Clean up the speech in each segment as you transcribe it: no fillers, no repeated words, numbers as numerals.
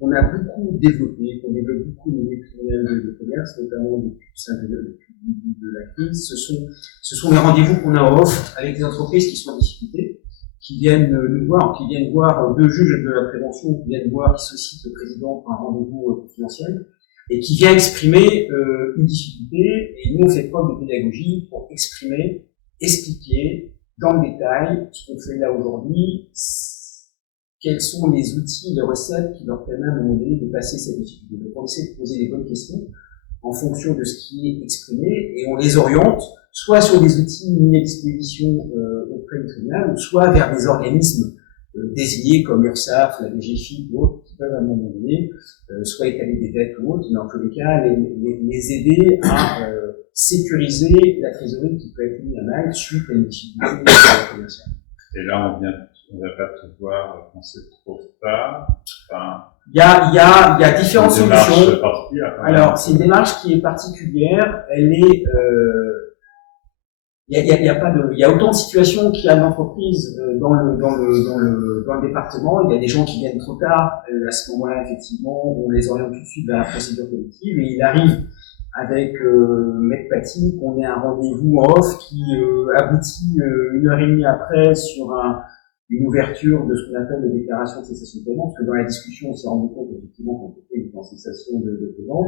on a beaucoup développé, qu'on développe beaucoup nos tribunaux de commerce, notamment depuis le début de la crise. Ce sont les rendez-vous qu'on a en off avec des entreprises qui sont en difficulté, qui viennent nous voir, qui viennent voir deux juges de la prévention, qui viennent voir, qui sollicitent le président pour un rendez-vous confidentiel, et qui vient exprimer une difficulté, et nous on fait preuve de pédagogie pour exprimer, expliquer dans le détail ce qu'on fait là aujourd'hui, quels sont les outils, les recettes qui leur permettent à un moment donné de passer cette difficulté. Donc on essaie de poser les bonnes questions en fonction de ce qui est exprimé, et on les oriente soit sur des outils mis à disposition auprès du tribunal, ou soit vers des organismes désignés comme l'URSSAF, la DGFiP ou autres, qui peuvent à un moment donné soit étaler des dettes ou autres, mais en tous les cas les aider à sécuriser la trésorerie qui peut être mise à mal suite à une difficulté commerciale. Et là, on va pas te voir quand c'est trop tard. Enfin, il y a différentes solutions. Alors, c'est une démarche qui est particulière. Elle est, il y a autant de situations qu'il y a d'entreprises dans le département. Il y a des gens qui viennent trop tard. À ce moment-là, effectivement, on les oriente tout de suite vers la procédure collective, et il arrive avec Maître Paty qu'on ait un rendez-vous en off qui aboutit 1h30 après sur une ouverture de ce qu'on appelle la déclaration de cessation de paiement, parce que dans la discussion, on s'est rendu compte effectivement qu'on était en cessation de paiement,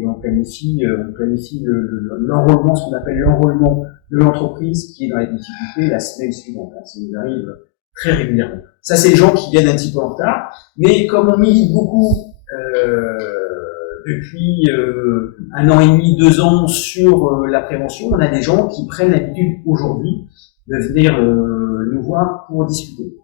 et on planifie l'enrôlement, ce qu'on appelle l'enrôlement de l'entreprise qui est dans les difficultés la semaine suivante. Ça nous arrive très régulièrement. Ça, c'est les gens qui viennent un petit peu en retard, mais comme on milite beaucoup depuis 1 an et demi, 2 ans sur la prévention, on a des gens qui prennent l'habitude aujourd'hui de venir nous voir pour discuter.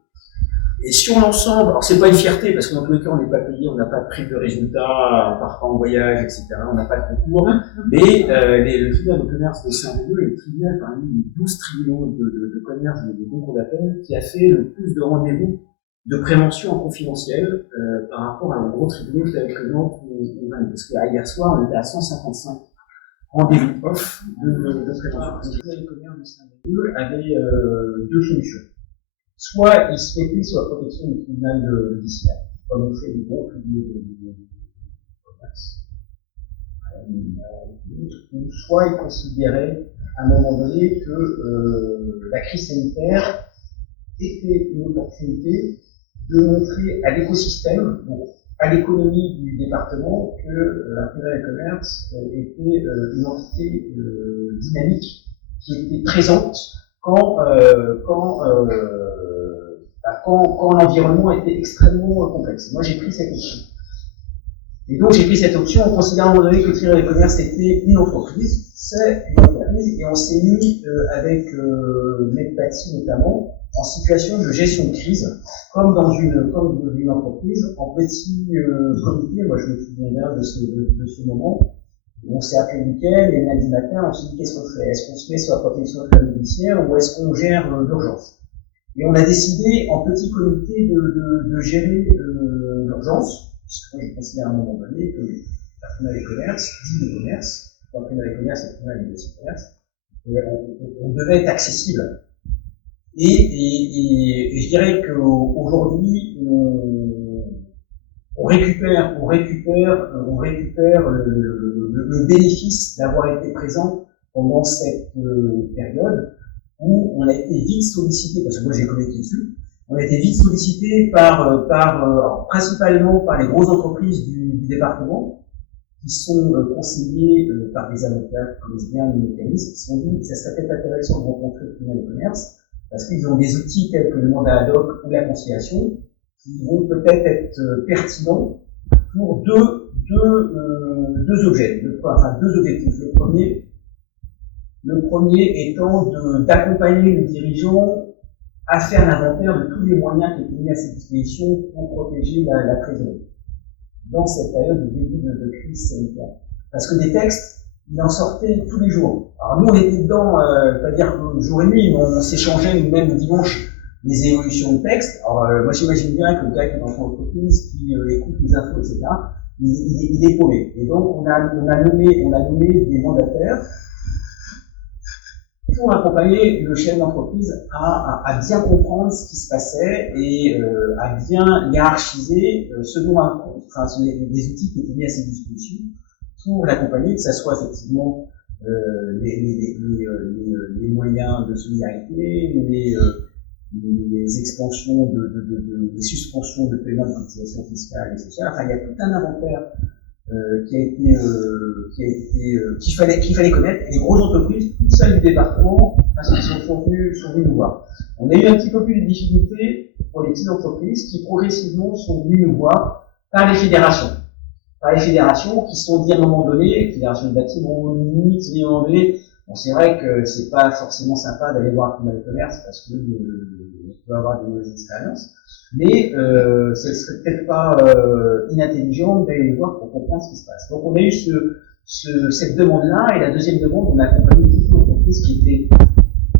Et sur l'ensemble, alors c'est pas une fierté, parce que dans tous les cas on n'est pas payé, on n'a pas de prime de résultat, on part pas en voyage, etc., on n'a pas de concours, mais le tribunal de commerce de Saint-Brieuc est le tribunal parmi les 12 tribunaux de commerce de concours d'appel qui a fait le plus de rendez-vous de prévention en confidentiel par rapport à un gros tribunal qui avait présent parce que hier soir on était à 155 rendez-vous off de prévention. Le commerce de Saint-Brieuc avait 2 solutions. Soit il se mettait sous la protection du tribunal judiciaire, comme on fait des gros tribunaux de commerce, ou soit il considérait à un moment donné que la crise sanitaire était une opportunité de montrer à l'écosystème, donc à l'économie du département, que la tribunal de commerce était une entité dynamique qui était présente quand l'environnement était extrêmement complexe. Moi, j'ai pris cette option. Et donc, j'ai pris cette option en considérant à un moment donné que le tribunal de commerce était une entreprise. C'est une entreprise, et on s'est mis avec Maître Paty notamment en situation de gestion de crise, comme dans une entreprise, en petit comité. Moi, je me souviens bien de ce moment. On s'est appelé le week-end, et lundi matin, on s'est dit qu'est-ce qu'on fait? Est-ce qu'on se met sur la protection judiciaire ou est-ce qu'on gère l'urgence? Et on a décidé en petit comité de gérer l'urgence, puisque moi je considère à un moment donné que la tribunal des commerces, dit de commerce, la tribunal des commerces et la tribunal des commerces, on devait être accessible. Et je dirais qu'aujourd'hui, on récupère le bénéfice d'avoir été présent pendant cette période où on a été vite sollicité, parce que moi j'ai connecté dessus, on a été vite sollicité principalement par les grosses entreprises du département, qui sont conseillées par des avocats qui connaissent bien le mécanisme, qui se sont dit que ça serait peut-être intéressant de rencontrer le tribunal de commerce, parce qu'ils ont des outils tels que le mandat ad hoc ou la conciliation, qui vont peut-être être pertinents pour deux objectifs. Le premier étant d'accompagner le dirigeant à faire l'inventaire de tous les moyens qui étaient mis à sa disposition pour protéger la trésorerie dans cette période de début de crise sanitaire. Parce que des textes, il en sortait tous les jours. Alors nous, on était dedans, pas dire jour et nuit, mais on s'échangeait même le dimanche les évolutions de texte. Alors moi, j'imagine bien que le gars qui est dans son entreprise, qui écoute les infos, etc., il est paumé. Et donc, on a nommé des mandataires pour accompagner le chef d'entreprise à bien comprendre ce qui se passait et à bien hiérarchiser les outils qui étaient mis à ses dispositions pour l'accompagner, que ce soit effectivement les moyens de solidarité, les extensions les suspensions de paiement de cotisations fiscales et sociales. Enfin, il y a tout un inventaire qu'il fallait connaître. Et les grosses entreprises, toutes celles du département, sont venues nous voir. On a eu un petit peu plus de difficultés pour les petites entreprises qui progressivement sont venues nous voir par les fédérations. Par les fédérations qui se sont dit à un moment donné, fédération de bâtiments, limite, à un moment donné, bon, c'est vrai que c'est pas forcément sympa d'aller voir un tribunal de commerce parce que on peut avoir de mauvaises expériences, mais ce serait peut-être pas inintelligent d'aller les voir pour comprendre ce qui se passe. Donc on a eu cette demande-là, et la deuxième demande, on a accompagné toutes les entreprises qui étaient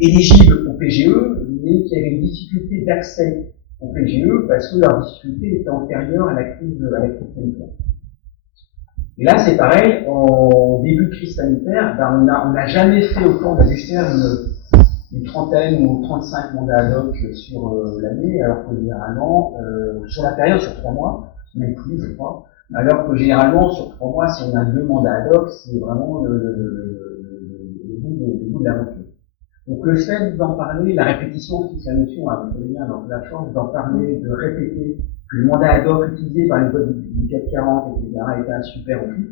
éligibles au PGE, mais qui avaient une difficulté d'accès au PGE parce que leur difficulté était antérieure à la crise sanitaire. Et là, c'est pareil, en début de crise sanitaire, on n'a jamais fait autant d'ajuster une trentaine ou 35 mandats ad hoc sur l'année, alors que généralement, sur la période, sur 3 mois, même plus, je crois, alors que généralement, sur 3 mois, si on a 2 mandats ad hoc, c'est vraiment le bout de l'aventure. Donc le fait d'en parler, la répétition, c'est la notion, vous connaissez bien, donc la force d'en parler, de répéter, que le mandat ad hoc utilisé par les boîtes du CAC 40, etc., était un super outil,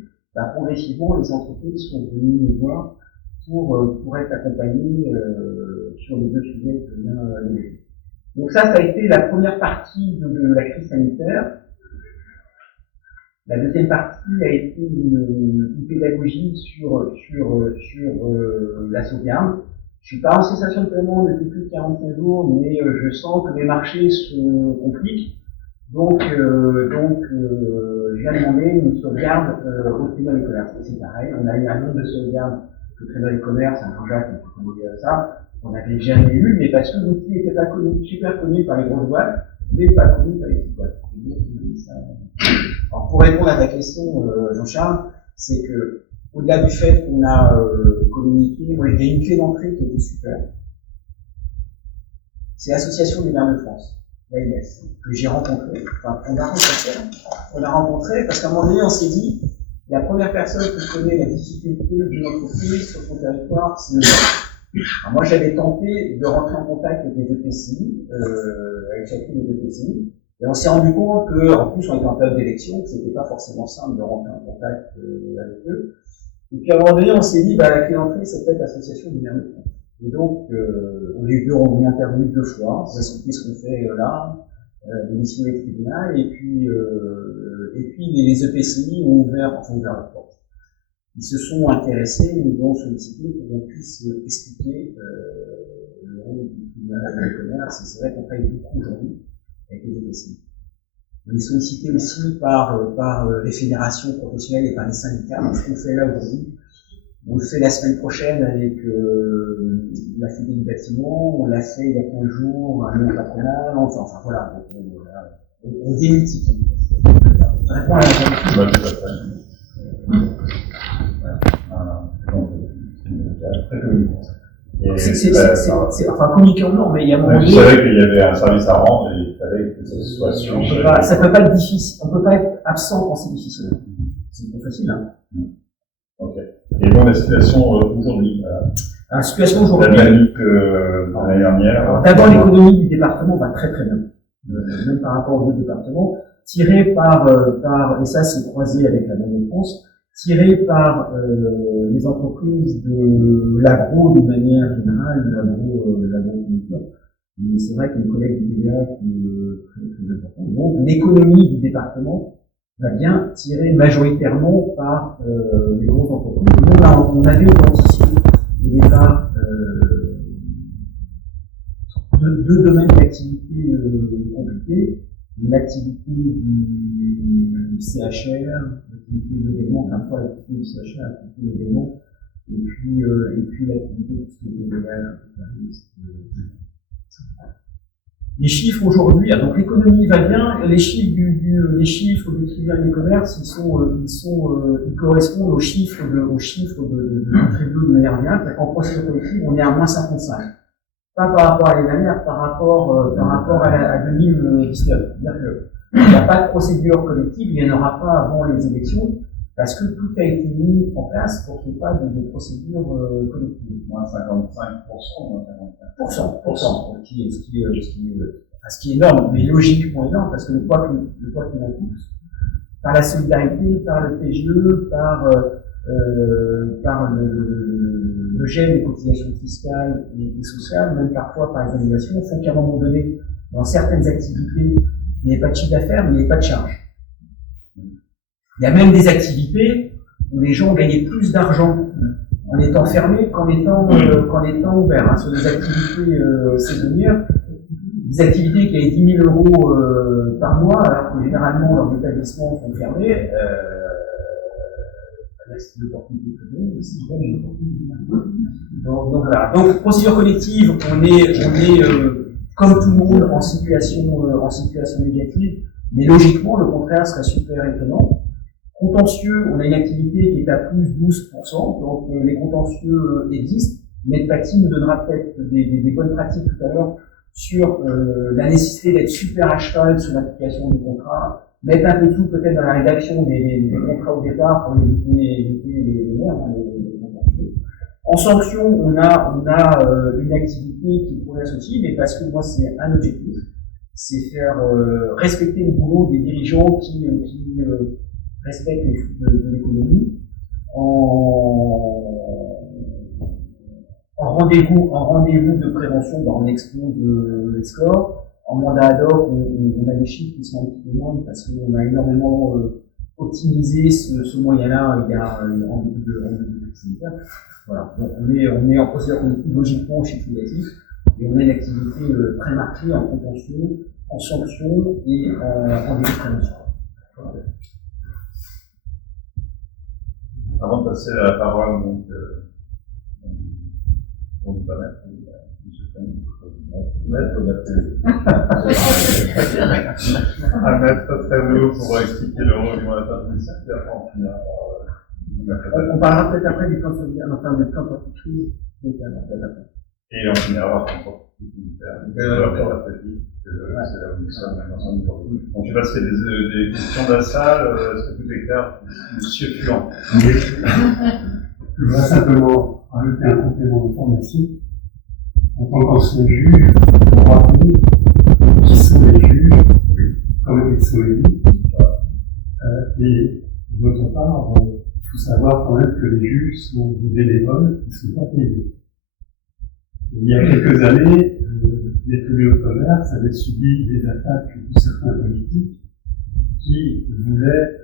progressivement, les entreprises sont venues nous voir pour être accompagnées sur les deux sujets que je viens d'évoquer. Donc ça a été la première partie de la crise sanitaire. La deuxième partie a été une pédagogie sur la sauvegarde. Je suis pas en cessation de paiement depuis plus de 45 jours, mais je sens que les marchés se compliquent. Donc, je viens demander une sauvegarde au tribunal du commerce. C'est pareil, on a eu un nombre de sauvegardes au tribunal du commerce, un Jean-Jacques qui dit ça, on n'avait jamais eu, mais parce que l'outil n'était pas connu, super connu par les grosses boîtes, mais pas connu par les petites boîtes. Alors, pour répondre à ta question, Jean-Charles, c'est que, au-delà du fait qu'on a communiqué, moi, il y a une clé d'entrée qui était super. C'est l'Association des maires de France. l'AMF, que j'ai rencontré, on a rencontré parce qu'à un moment donné, on s'est dit, la première personne qui connaît la difficulté d'une entreprise sur son territoire, c'est le maire. Alors moi, j'avais tenté de rentrer en contact avec les EPCI, avec chacune des EPCI, et on s'est rendu compte que, en plus, on était en période d'élection, que c'était pas forcément simple de rentrer en contact avec eux. Et puis à un moment donné, on s'est dit, la clé d'entrée, c'est peut-être l'association du maire de France. Et donc, on est intervenu 2 fois, on a expliqué ce qu'on fait là, l'émission des tribunaux, et puis les EPCI ont ouvert la porte. Ils se sont intéressés, ils nous ont sollicité pour qu'on puisse expliquer le rôle du tribunal de commerce, et c'est vrai qu'on travaille beaucoup aujourd'hui avec les EPCI. On est sollicité aussi par les fédérations professionnelles et par les syndicats. Donc, ce qu'on fait là aujourd'hui, on le fait la semaine prochaine avec la Fédé du bâtiment, on l'a fait il y a 15 jours, un nom patronal, enfin voilà, on démultiplie. Je réponds à la question. Très communicant. Enfin, communiquant, non, mais il y a un moment donné. Je savais qu'il y avait un service à rendre et il fallait que ça soit suivi. Ça peut pas être difficile, on peut pas être absent quand c'est difficile. C'est pas facile, hein. Ok. Et bon, la situation aujourd'hui, la situation aujourd'hui. La même que l'année dernière. D'abord, l'économie du département va très très bien. Même par rapport aux autres départements, tiré par, et ça c'est croisé avec la Banque de France, tiré par les entreprises de l'agro d'une manière générale, de l'agroculture. Mais c'est vrai que les collègues du DBA qui est très important. Donc l'économie du département va bien, tiré majoritairement par les grosses entreprises. On avait identifié au départ deux domaines d'activité compliqués. L'activité du CHR, l'activité de l'événement, enfin pas l'activité du CHR, l'activité de l'événement, et puis l'activité de ce que Les chiffres aujourd'hui, donc l'économie va bien, les chiffres les chiffres du tribunal de commerce, ils correspondent aux chiffres de l'entrée-bleu de manière bien, c'est-à-dire qu'en procédure collective, on est à moins 55. Pas par rapport à l'année dernière, par rapport à 2019. C'est-à-dire qu'il n'y a pas de procédure collective, il n'y en aura pas avant les élections, parce que tout a été mis en place pour qu'il n'y ait pas de procédure collective. Moins 55%, moins 55%. Ce qui est énorme, mais logiquement énorme, parce que le poids qu'il en coûte, par la solidarité, par le PGE, par le gel des cotisations fiscales et sociales, même parfois par les annulations, font qu'à un moment donné, dans certaines activités, il n'y ait pas de chiffre d'affaires, mais il n'y ait pas de charge. Il y a même des activités où les gens gagnaient plus d'argent en étant fermés qu'en étant ouverts. Hein, sur des activités saisonnières, des activités qui avaient 10 000 euros par mois, alors que généralement leurs établissements sont fermés. C'est une opportunité de donner, mais c'est pas une opportunité. Donc voilà. Donc procédure collective, on est comme tout le monde en situation négative, mais logiquement le contraire serait super étonnant. Contentieux, on a une activité qui est à plus 12%, donc les contentieux existent. Medpati nous donnera peut-être des bonnes pratiques tout à l'heure sur la nécessité d'être super à cheval sur l'application du contrat, mettre un peu tout peut-être dans la rédaction des contrats au départ pour éviter les merdes, les contentieux. En sanction, on a une activité qui progresse aussi, mais parce que moi c'est un objectif, c'est faire respecter le boulot des dirigeants qui respectent les flux de l'économie en rendez-vous de prévention, on explose les scores. En mandat ad hoc, on a des chiffres qui sont un petit peu moins parce qu'on a énormément optimisé ce moyen-là il y a en début de sanitaire. Voilà. Donc on est en procédure collective logiquement au chiffre négatif et on a une activité très marquée en contentieux, en sanction et en début de prévention. Voilà. Avant de passer la parole, donc, on va mettre un maître très haut pour expliquer le réglementaire nécessaire en finir On parlera peut-être après du plan de sauvegarde, enfin du plan de crise. Et on finira par le plan militaire. C'est là où nous sommes maintenant. Donc, je sais pas s'il y a des questions de la salle, est-ce que tout est clair? Monsieur Fluent. Je voudrais simplement rajouter un complément d'information. En tant qu'ancien juge, pour rappeler qui sont les juges, comment ils sont élus, et d'autre part, il faut savoir quand même que les juges sont des bénévoles qui ne sont pas payés. Il y a quelques années, les tribunaux de commerce avaient subi des attaques de certains politiques qui voulaient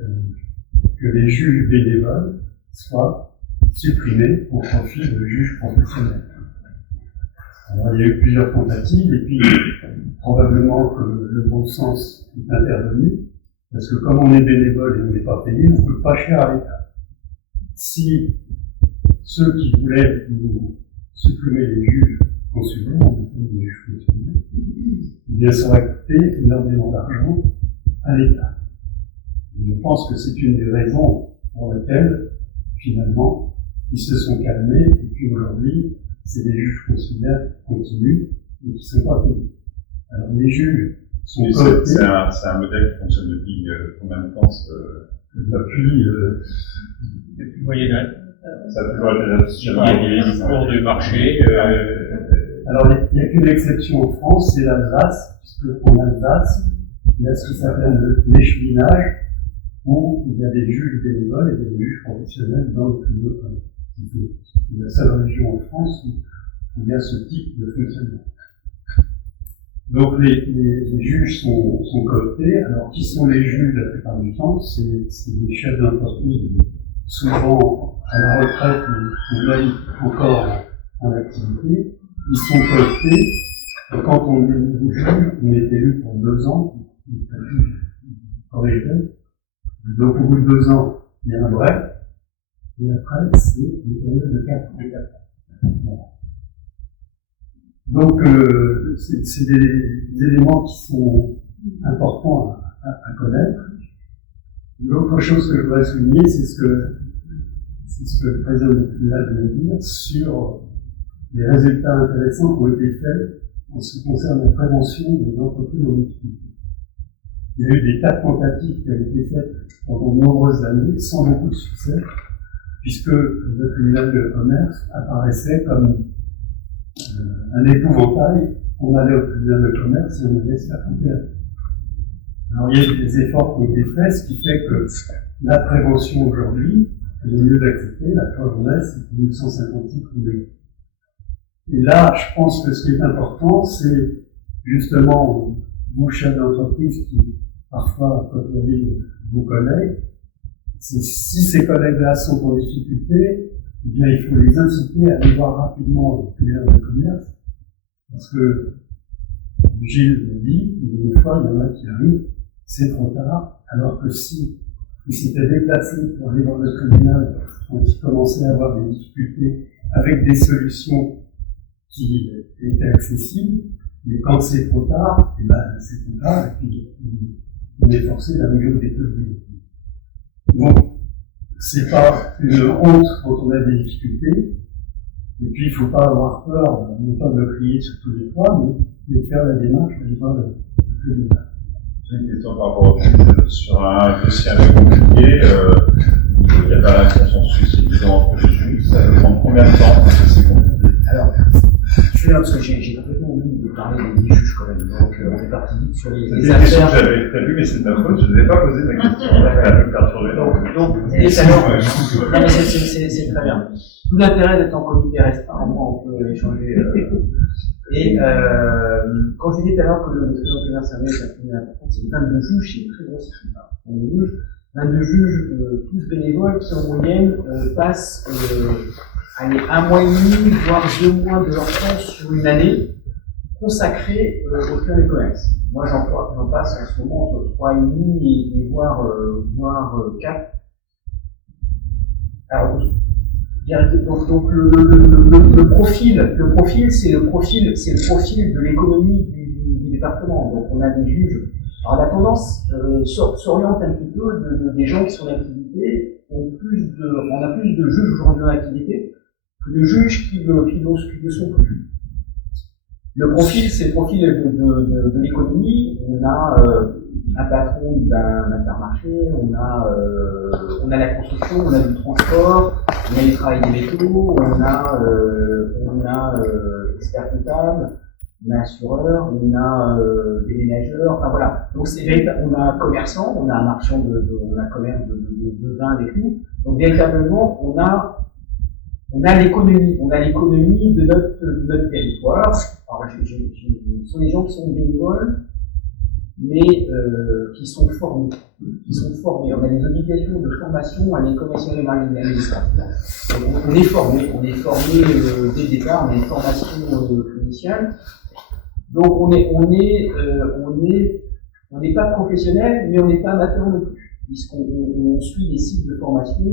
que les juges bénévoles soient supprimés au profit de juges professionnels. Alors, il y a eu plusieurs tentatives, et puis probablement que le bon sens est intervenu, parce que comme on est bénévole et on n'est pas payé, on ne peut pas cher à l'État. Si ceux qui voulaient nous supprimer les juges consulaires, on appelle les juges consulaires, eh bien ça aurait coûté énormément d'argent à l'État. Et je pense que c'est une des raisons pour lesquelles, finalement, ils se sont calmés, et puis aujourd'hui, c'est des juges consulaires qui continuent et qui ne sont pas payés. Alors les juges sont cooptés. C'est un modèle qui fonctionne depuis combien de temps depuis le Moyen-Âge. Ça a toujours été là. Il y a des cours de marché. Alors il n'y a qu'une exception en France, c'est l'Alsace, puisque en Alsace, il y a ce qui s'appelle l'écheminage, où il y a des juges bénévoles et des juges professionnels dans le tribunal. C'est la seule région en France où il y a ce type de fonctionnement. Donc les juges sont cooptés. Alors qui sont les juges la plupart du temps? C'est des chefs d'entreprise, souvent à la retraite ou même encore en activité. Ils sont cooptés. Et quand on est nouveau juge, on est élu pour 2 ans. Donc au bout de 2 ans, il y a un break. Et après, c'est une période de 4 ans. Voilà. Donc, c'est des éléments qui sont importants à connaître. L'autre chose que je voudrais souligner, c'est ce que le président du tribunal vient de dire sur les résultats intéressants qui ont été faits en ce qui concerne la prévention des entreprises en difficulté. Il y a eu des tas de tentatives qui avaient été faites pendant de nombreuses années, sans beaucoup de succès, puisque le tribunal de commerce apparaissait comme un épouvantail. On allait au tribunal de commerce et on allait se affronter. Alors il y a eu des efforts qui ont été faits, ce qui fait que la prévention aujourd'hui, elle est mieux acceptée. La preuve en est, c'est 1156 condamnés. Et là, je pense que ce qui est important, c'est justement vous, chefs d'entreprise, qui parfois côtoyez vos collègues, si ces collègues-là sont en difficulté, eh bien, il faut les inciter à aller voir rapidement le tribunal de commerce, parce que Gilles le dit, des fois, il y en a qui arrivent, c'est trop tard, alors que si ils s'étaient déplacés pour aller voir le tribunal quand ils commençaient à avoir des difficultés avec des solutions qui étaient accessibles, mais quand c'est trop tard, eh ben, c'est trop tard, et puis on est forcé d'arriver au développement. Donc, c'est pas une honte quand on a des difficultés, et puis il faut pas avoir peur, non pas de crier sur tous les toits, mais de faire la démarche d'aller voir le tribunal. J'ai une question par rapport au juge. Sur un dossier un peu compliqué, il n'y a pas un consensus évident entre les juges, ça peut prendre combien de temps parce que c'est compliqué? Alors, je suis là parce que j'ai complètement oublié de parler des juges quand même, donc on est parti vite sur les C'est des questions que j'avais prévues, mais c'est de ma faute, je ne vous ai pas posé ma question, elle a un peu perturbé. Donc, non, mais c'est très bien. Tout l'intérêt d'être en comité restreint, au moins on peut échanger. Et quand je disais tout à l'heure que le tribunal de commerce est important, c'est 22 juges, c'est une très grosse équipe. 22 juges, tous bénévoles, qui en moyenne passent un mois et demi, voire 2 mois de leur temps sur une année consacrée au tribunal de commerce. Moi, j'en passe en ce moment entre 3,5 et voire 4. Alors, donc le profil, c'est le profil de l'économie du département. Donc, on a des juges. Alors, la tendance s'oriente un petit peu des gens qui sont en activité. On a plus de juges aujourd'hui en activité que de juges qui ne sont plus. Le profil, c'est le profil de l'économie. On a un patron d'un intermarché, on a la construction, on a du transport, on a les travails des métaux, on a expert comptable, on a assureur, on a des ménageurs, enfin voilà. Donc on a un commerçant, on a un marchand on a un commerce de vin avec nous. Donc véritablement, on a l'économie de notre territoire. Alors, ce sont des gens qui sont bénévoles, mais qui sont formés. On a des obligations de formation à l'école nationale de l'administration. On est formé dès le départ, on a une formation initiale. Donc on n'est pas professionnel, mais on n'est pas amateur non plus, puisqu'on suit des cycles de formation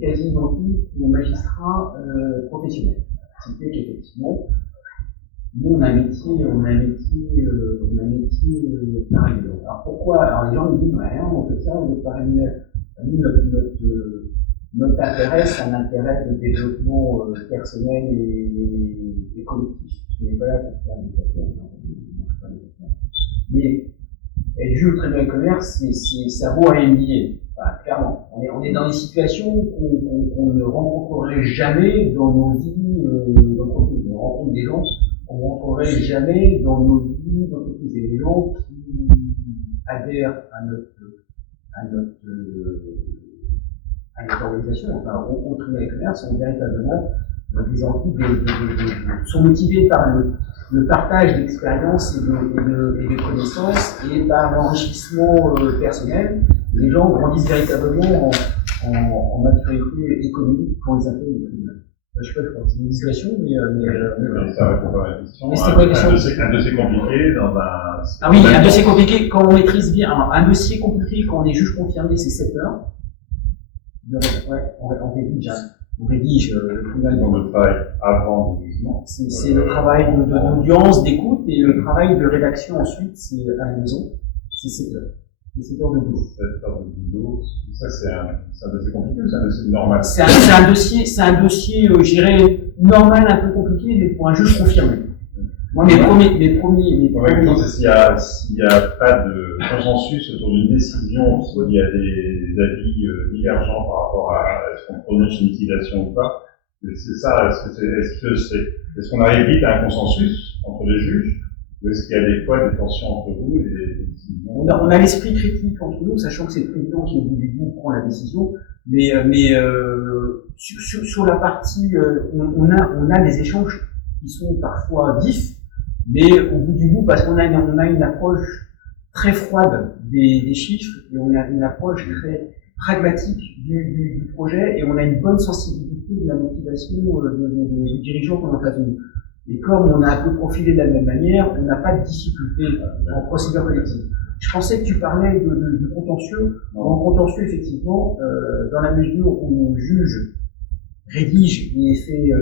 quasi identiques aux magistrats professionnels. Ce qui fait qu'effectivement, nous on a un métier pareil. Alors pourquoi? Alors les gens nous disent rien, on fait ça, on est pareil. Nous notre intérêt, c'est un intérêt de développement personnel et collectif. On n'est pas là pour faire des affaires. Mais le juge au tribunal de commerce, ça vaut un MBA. Enfin, clairement. On est dans des situations qu'on ne rencontrerait jamais dans nos vies d'entreprise. On rencontre des gens qu'on ne rencontrerait jamais dans nos vies d'entreprise. Et les gens qui adhèrent à notre organisation, enfin, au tribunal de commerce, sont véritablement des envies sont motivés par le partage d'expériences et de connaissances et par l'enrichissement personnel. Les gens grandissent véritablement en maturité économique quand ils intègrent le tribunal. Je sais pas, c'est une discussion, mais ça répond pas à la question. Mais c'était quoi la question? Un dossier compliqué dans un. Ah oui, un dossier compliqué quand on maîtrise bien. Un dossier compliqué quand on est juge confirmé, c'est 7 heures. Ouais, on rédige. on rédige le tribunal Dans le travail avant le jugement. c'est le travail d'audience, d'écoute, et le travail de rédaction ensuite, c'est à la maison, c'est 7 heures. C'est 7 heures de boulot. 7 heures de boulot. Ça, c'est un dossier compliqué ou c'est un dossier normal? C'est un dossier, je dirais, normal, un peu compliqué, mais pour un juge confirmé. Moi, mes premiers. Ma question, c'est s'il y a pas de consensus autour d'une décision, s'il y a des avis divergents par rapport à est-ce qu'on prononce une liquidation ou pas. C'est ça, est-ce qu'on arrive vite à un consensus entre les juges? Ou est-ce qu'il y a des fois des tensions entre vous et des décisions? On a l'esprit critique entre nous, sachant que c'est le président qui, au bout du bout, prend la décision. Mais sur la partie, on a des échanges qui sont parfois vifs, mais au bout du bout, parce qu'on a une approche très froide des chiffres, et on a une approche très pragmatique du projet, et on a une bonne sensibilité de la motivation des dirigeants qu'on a en face de nous. Et comme on a un peu profilé de la même manière, on n'a pas de difficulté en procédure collective. Je pensais que tu parlais du contentieux. En contentieux, effectivement, dans la mesure où le juge rédige et fait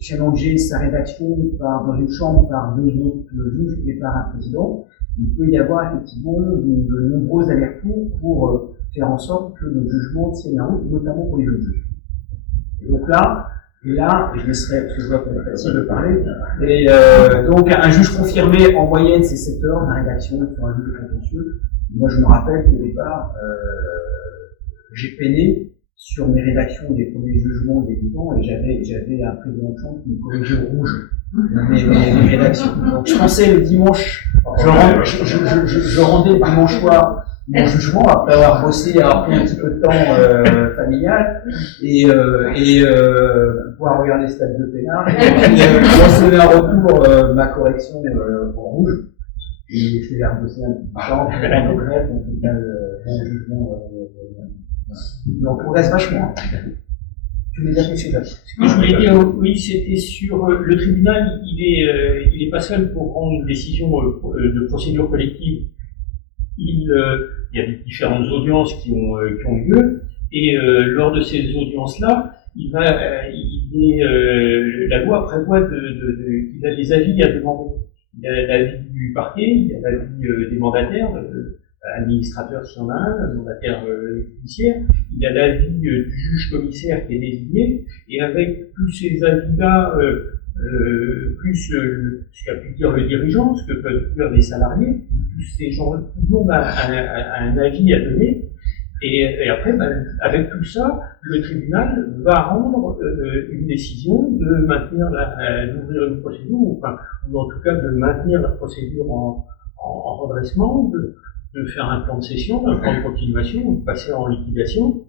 challenger sa rédaction dans une chambre par 2 autres juges et par un président, il peut y avoir effectivement de nombreux allers-retours pour faire en sorte que le jugement tienne la route, notamment pour les jeunes juges. Et donc là, je laisserai, parce que je vois qu'on est facile de parler, et donc un juge confirmé, en moyenne, c'est 7 heures, la rédaction sur un juge contentieux. Moi, je me rappelle qu'au départ, j'ai peiné sur mes rédactions des premiers jugements débutants, et j'avais un président de chambre qui me corrigeait au rouge mes rédactions. Donc je pensais le dimanche, je rendais le dimanche soir mon jugement après avoir bossé, avoir pris un petit peu de temps familial et pouvoir regarder le stade de Pénard, et puis recevais un retour ma correction en rouge, et je l'ai rebossé un petit peu de temps pour rendre bref, en tout cas mon jugement. Donc on reste vachement. Tu voulais dire quelque chose? Ce que je voulais dire, oui, c'était sur le tribunal, il est pas seul pour prendre une décision de procédure collective. Il y a des différentes audiences qui ont lieu, et lors de ces audiences-là, la loi prévoit qu'il a des avis à demander. Il y a l'avis du parquet, il y a l'avis des mandataires, administrateur s'il y en a un, mandataire judiciaire, il y a l'avis du juge commissaire qui est désigné, et avec tous ces avis-là, plus ce qu'a pu dire le dirigeant, ce que peuvent dire les salariés, tous ces gens, tout le monde a un avis à donner, et après, avec tout ça, le tribunal va rendre une décision de maintenir d'ouvrir une procédure, ou en tout cas de maintenir la procédure en redressement, de faire un plan de cession, un plan de continuation, ou de passer en liquidation.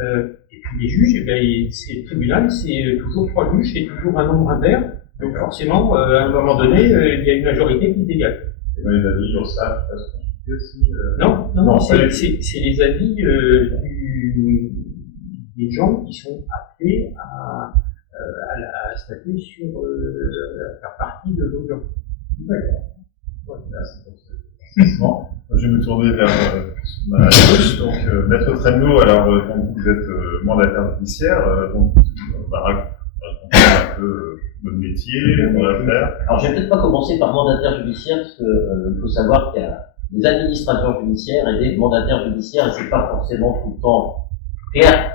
Et puis les juges, c'est le tribunal, c'est toujours 3 juges, c'est toujours un nombre impair. Donc forcément, à un moment donné, il y a une majorité qui dégage. Et dans les avis, ça peut se consulter aussi Non, c'est les avis des gens qui sont appelés à statuer sur faire partie de l'audience. D'accord. Voilà, merci pour ce éclaircissement. Je vais me tourner vers ma gauche. Donc, Maître Tremblot, alors, donc, vous êtes mandataire judiciaire, donc, on va raconter un peu votre métier, votre affaire. Alors, je vais peut-être pas commencer par mandataire judiciaire, parce que il faut savoir qu'il y a des administrateurs judiciaires et des mandataires judiciaires, et c'est pas forcément tout le temps clair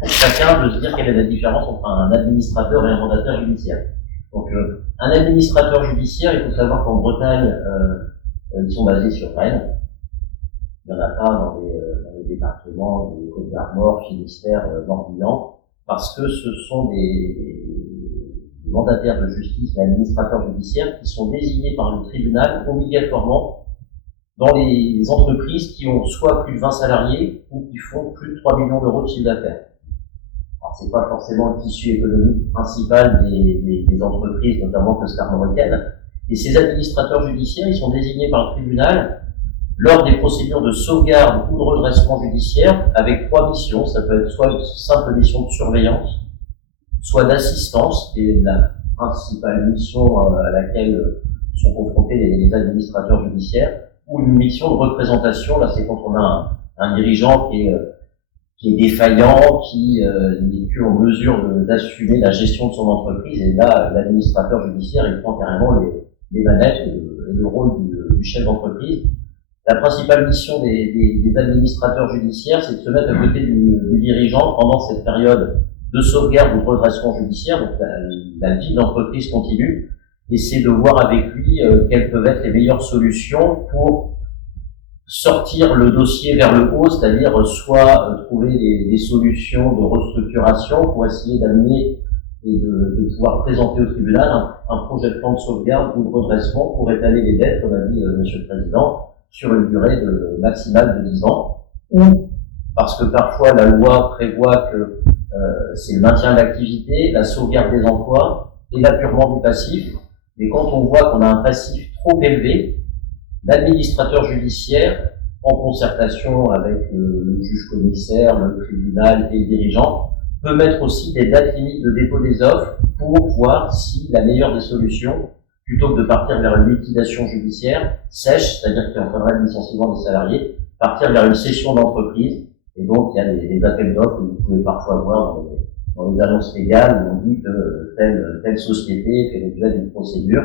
pour chacun de se dire quelle est la différence entre un administrateur et un mandataire judiciaire. Donc, un administrateur judiciaire, il faut savoir qu'en Bretagne, ils sont basés sur Rennes. Il n'y en a pas dans les départements de Côte-d'Armor, Finistère, Morbihan, parce que ce sont des mandataires de justice et administrateurs judiciaires qui sont désignés par le tribunal obligatoirement dans les entreprises qui ont soit plus de 20 salariés ou qui font plus de 3 millions d'euros de chiffre d'affaires. Alors, c'est pas forcément le tissu économique principal des entreprises, notamment costarmoricaines. Et ces administrateurs judiciaires, ils sont désignés par le tribunal lors des procédures de sauvegarde ou de redressement judiciaire avec 3 missions. Ça peut être soit une simple mission de surveillance, soit d'assistance, qui est la principale mission à laquelle sont confrontés les administrateurs judiciaires, ou une mission de représentation. Là, c'est quand on a un dirigeant qui est est défaillant, qui n'est plus en mesure d'assumer la gestion de son entreprise. Et là, l'administrateur judiciaire, il prend carrément les manettes et le rôle du chef d'entreprise. La principale mission des administrateurs judiciaires, c'est de se mettre à côté du dirigeant pendant cette période de sauvegarde ou de redressement judiciaire, donc la vie d'entreprise continue, et c'est de voir avec lui quelles peuvent être les meilleures solutions pour sortir le dossier vers le haut, c'est-à-dire soit trouver des solutions de restructuration pour essayer d'amener et de pouvoir présenter au tribunal un projet de plan de sauvegarde ou de redressement pour étaler les dettes, comme a dit Monsieur le Président, sur une durée maximale de 10 ans, ou parce que parfois la loi prévoit que c'est le maintien de l'activité, la sauvegarde des emplois et l'appurement du passif. Mais quand on voit qu'on a un passif trop élevé, l'administrateur judiciaire, en concertation avec le juge commissaire, le tribunal et le dirigeant, peut mettre aussi des dates limites de dépôt des offres pour voir si la meilleure des solutions, plutôt que de partir vers une liquidation judiciaire sèche, c'est-à-dire qu'il entraînerait le licenciement des salariés, partir vers une cession d'entreprise. Et donc, il y a des appels d'offres que vous pouvez parfois voir dans les annonces légales où on dit que telle société fait l'objet d'une procédure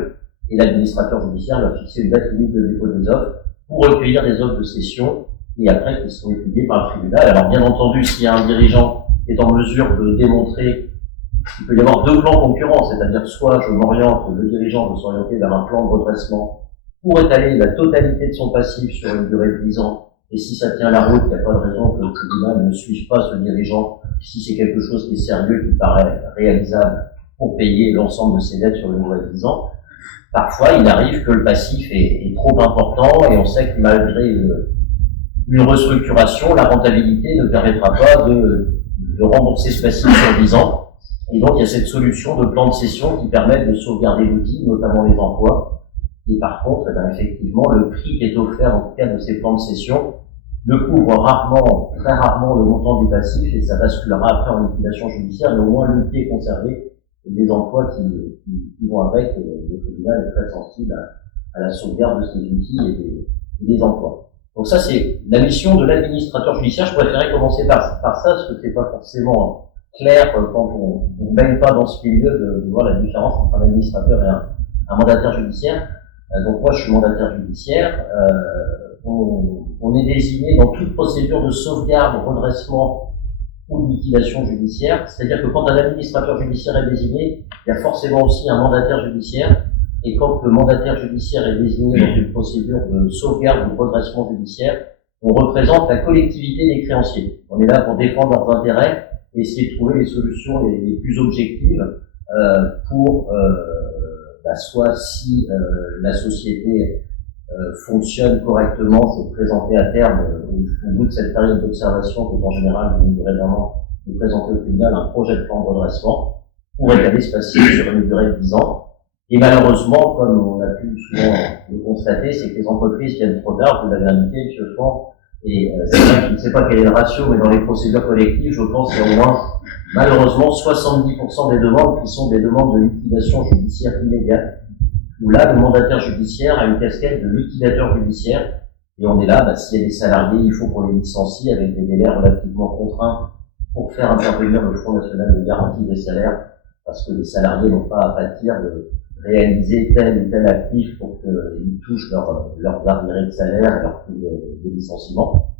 et l'administrateur judiciaire va fixer une date limite de dépôt des offres pour recueillir des offres de cession et après qui seront étudiées par le tribunal. Alors, bien entendu, s'il y a un dirigeant qui est en mesure de démontrer qu'il peut y avoir deux plans concurrents, c'est-à-dire soit je m'oriente, le dirigeant veut s'orienter vers un plan de redressement pour étaler la totalité de son passif sur une durée de 10 ans, et si ça tient la route, il n'y a pas de raison que le tribunal ne suive pas ce dirigeant si c'est quelque chose qui est sérieux, qui paraît réalisable pour payer l'ensemble de ses dettes sur une durée de 10 ans. Parfois, il arrive que le passif est trop important et on sait que malgré une restructuration, la rentabilité ne permettra pas de rembourser ce passif sur 10 ans. Et donc, il y a cette solution de plan de cession qui permet de sauvegarder l'outil, notamment les emplois. Et par contre, effectivement, le prix qui est offert, en tout cas, de ces plans de cession, ne couvre très rarement le montant du passif et ça basculera après en liquidation judiciaire, mais au moins l'outil est conservé et des emplois qui vont avec. Le tribunal est très sensible à la sauvegarde de ces outils et des emplois. Donc ça, c'est la mission de l'administrateur judiciaire. Je préférerais commencer par ça, parce que c'est pas forcément clair quand on ne baigne pas dans ce milieu de voir la différence entre un administrateur et un mandataire judiciaire. Donc moi, je suis mandataire judiciaire. On est désigné dans toute procédure de sauvegarde, redressement ou de liquidation judiciaire. C'est-à-dire que quand un administrateur judiciaire est désigné, il y a forcément aussi un mandataire judiciaire. Et quand le mandataire judiciaire est désigné dans une procédure de sauvegarde ou de redressement judiciaire, on représente la collectivité des créanciers. On est là pour défendre leurs intérêts et essayer de trouver les solutions les plus objectives pour soit si la société fonctionne correctement, c'est de présenter à terme, au bout de cette période d'observation, qui est en général une durée d'un an, de présenter au tribunal un projet de plan de redressement pour étaler ce passif sur une durée de 10 ans. Et malheureusement, comme on a pu souvent le constater, c'est que les entreprises viennent trop tard, vous l'avez indiqué, M. Chouan, et c'est vrai que je ne sais pas quel est le ratio, mais dans les procédures collectives, je pense qu'il y a au moins, malheureusement, 70% des demandes qui sont des demandes de liquidation judiciaire immédiate, où là, le mandataire judiciaire a une casquette de liquidateur judiciaire, et on est là, s'il y a des salariés, il faut qu'on les licencie avec des délais relativement contraints pour faire intervenir le Fonds national de garantie des salaires, parce que les salariés n'ont pas à pâtir de réaliser tel ou tel actif pour qu'ils touchent leurs arriérés de salaire et leur coût de licenciement.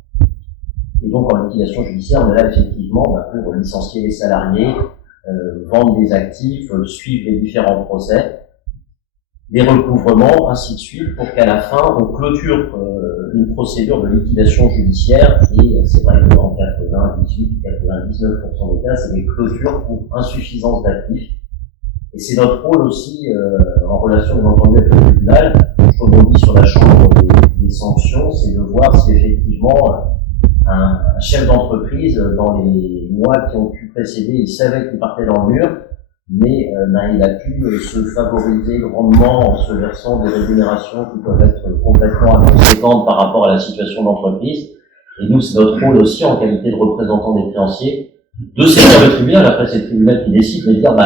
Et donc, en liquidation judiciaire, on est là effectivement pour licencier les salariés, vendre des actifs, suivre les différents procès, les recouvrements, ainsi de suite, pour qu'à la fin, on clôture une procédure de liquidation judiciaire, et c'est vrai que dans 98-99% des cas, c'est des clôtures pour insuffisance d'actifs. Et c'est notre rôle aussi, en relation bien entendu avec le tribunal, je rebondis sur la chambre des sanctions, c'est de voir si effectivement un chef d'entreprise, dans les mois qui ont pu précéder, il savait qu'il partait dans le mur, mais il a pu se favoriser grandement en se versant des rémunérations qui peuvent être complètement inconséquentes par rapport à la situation d'entreprise. Et nous, c'est notre rôle aussi, en qualité de représentant des créanciers, de saisir le tribunal. Après, c'est le tribunal qui décide, mais de dire,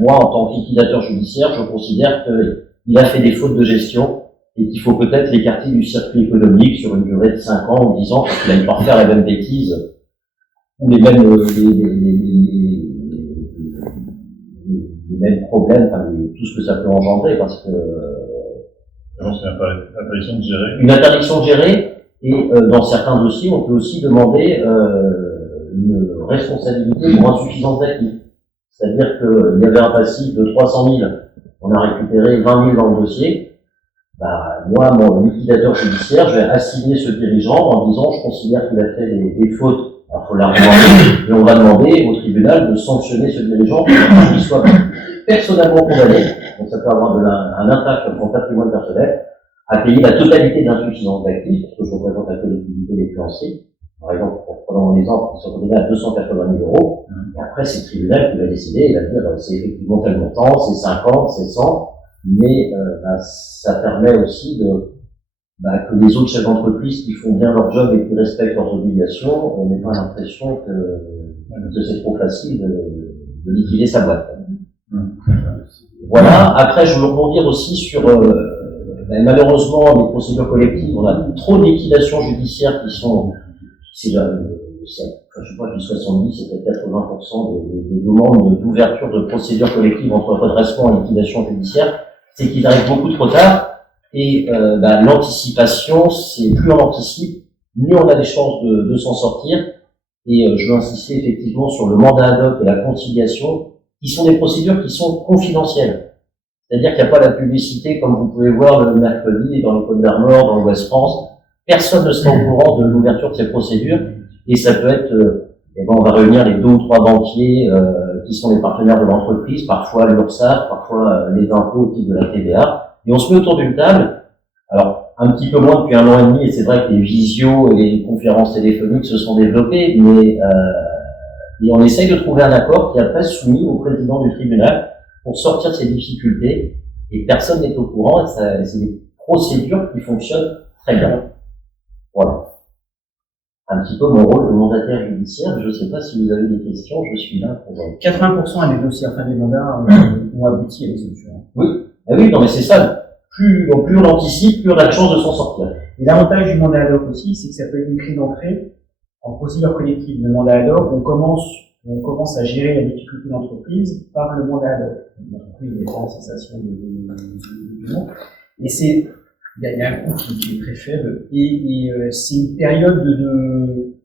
moi, en tant que liquidateur judiciaire, je considère qu'il a fait des fautes de gestion et qu'il faut peut-être l'écarter du circuit économique sur une durée de 5 ans ou 10 ans, parce qu'il a pas refaire la même bêtise ou les mêmes, les mêmes problèmes, enfin, tout ce que ça peut engendrer, parce que C'est une interdiction de gérer. une interdiction de gérer, et dans certains dossiers, on peut aussi demander une responsabilité pour insuffisance d'actifs. C'est-à-dire qu'il y avait un passif de 300 000, on a récupéré 20 000 dans le dossier. Bah, moi, mon liquidateur judiciaire, je vais assigner ce dirigeant en disant, je considère qu'il a fait des fautes. Alors, faut l'argumenter, et on va demander au tribunal de sanctionner ce dirigeant pour qu'il soit personnellement condamné. Donc, ça peut avoir un impact sur son patrimoine personnel, à payer la totalité de l'insuffisance d'actifs, parce que je représente la collectivité des créanciers. Par exemple, en prenant mon exemple, ils sont condamnés à 280 000 €. Et après, c'est le tribunal qui va décider, il va dire, c'est effectivement tel montant, c'est 50, c'est 100. Mais ça permet aussi que les autres chefs d'entreprise qui font bien leur job et qui respectent leurs obligations n'aient pas l'impression que c'est trop facile de liquider sa boîte. Voilà. Après, je veux rebondir aussi sur malheureusement les procédures collectives. On a trop de liquidations judiciaires qui sont, je sais pas, du 70, c'est peut-être 80% des demandes d'ouverture de procédures collectives entre redressement et liquidation judiciaire. C'est qu'ils arrivent beaucoup trop tard, et l'anticipation, c'est plus on anticipe, mieux on a des chances de s'en sortir. Et je veux insister effectivement sur le mandat ad hoc et la conciliation, qui sont des procédures qui sont confidentielles. C'est-à-dire qu'il n'y a pas la publicité comme vous pouvez voir le mercredi dans le Côte d'Armor, dans l'Ouest France. Personne ne sera au courant de l'ouverture de ces procédures, et ça peut être, on va réunir les 2 ou 3 banquiers qui sont les partenaires de l'entreprise, parfois l'URSSAF, parfois les impôts au titre de la TVA, et on se met autour d'une table. Alors, un petit peu moins depuis 1 an et demi, et c'est vrai que les visios et les conférences téléphoniques se sont développées, mais et on essaye de trouver un accord qui est après soumis au président du tribunal pour sortir de ces difficultés, et personne n'est au courant, et c'est des procédures qui fonctionnent très bien. Voilà. Un petit peu mon rôle de mandataire judiciaire. Je ne sais pas si vous avez des questions, je suis là pour... 80% des dossiers en fin des mandats ont abouti à des solutions. Oui, oui, non mais c'est ça. Plus on anticipe, plus on a de chance de s'en sortir. Et l'avantage du mandat ad hoc aussi, c'est que ça peut être une clé d'entrée en procédure collective. Le mandat ad hoc, on commence à gérer la difficulté d'entreprise par le mandat ad hoc. L'entreprise est en cessation de nom. Et il y a un coût qui est très faible, et c'est une période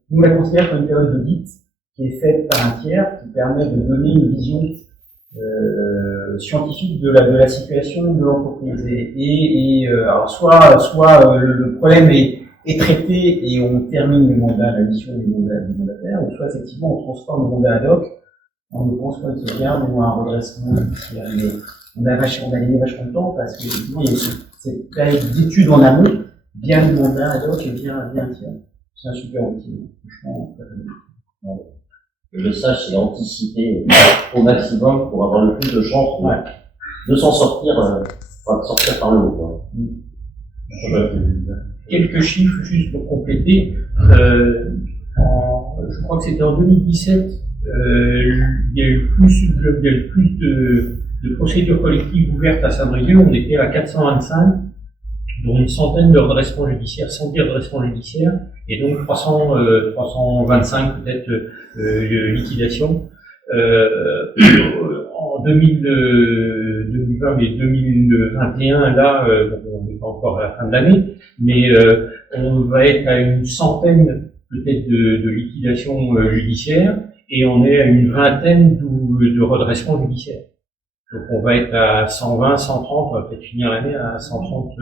nous la considérons comme une période d'audit qui est faite par un tiers, qui permet de donner une vision scientifique de la situation de l'entreprise. Alors soit le problème est traité et on termine le mandat, la mission du mandataire, ou soit effectivement on transforme le mandat ad hoc en une soit une sauvegarde ou un redressement. On a gagné vachement de temps parce qu'effectivement il y a cette période d'études en amont, bien le mandat ad hoc et bien tiers. C'est un super outil, franchement. Que je sache, c'est anticiper au maximum pour avoir le plus de chances de s'en sortir, de sortir par le haut. Quelques chiffres juste pour compléter. Je crois que c'était en 2017, il y a eu plus de procédures collectives ouvertes à Saint-Brieuc. On était à 425, dont une centaine de redressements judiciaires, 110 redressements judiciaires, et donc 325 peut-être liquidations. En 2020 et 2021, là, on n'est pas encore à la fin de l'année, mais on va être à une centaine peut-être de liquidations judiciaires, et on est à une vingtaine de redressements judiciaires. Donc on va être à 120, 130, on va peut-être finir l'année à 130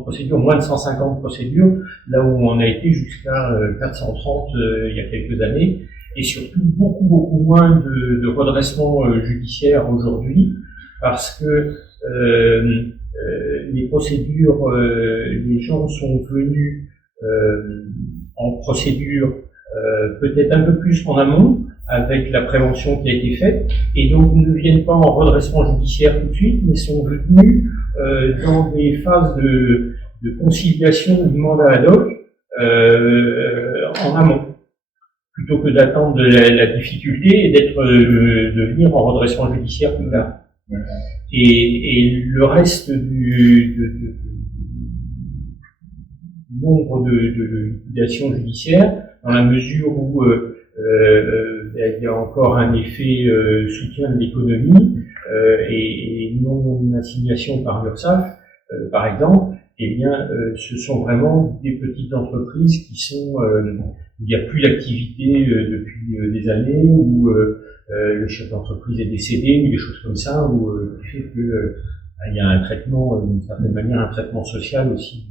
procédures, moins de 150 procédures, là où on a été jusqu'à 430 il y a quelques années, et surtout beaucoup moins de redressements judiciaires aujourd'hui, parce que les procédures, les gens sont venus en procédure peut-être un peu plus qu'en amont, avec la prévention qui a été faite, et donc ne viennent pas en redressement judiciaire tout de suite, mais sont venus dans des phases de conciliation du mandat ad hoc en amont, plutôt que d'attendre la difficulté et de venir en redressement judiciaire plus tard. Et le reste du nombre de liquidations judiciaires, dans la mesure où il y a encore un effet soutien de l'économie et non assignation par l'URSSAF, par exemple, eh bien, ce sont vraiment des petites entreprises qui sont où il n'y a plus d'activité depuis des années, où le chef d'entreprise est décédé, ou des choses comme ça, où qui fait que il y a un traitement, d'une certaine manière, un traitement social aussi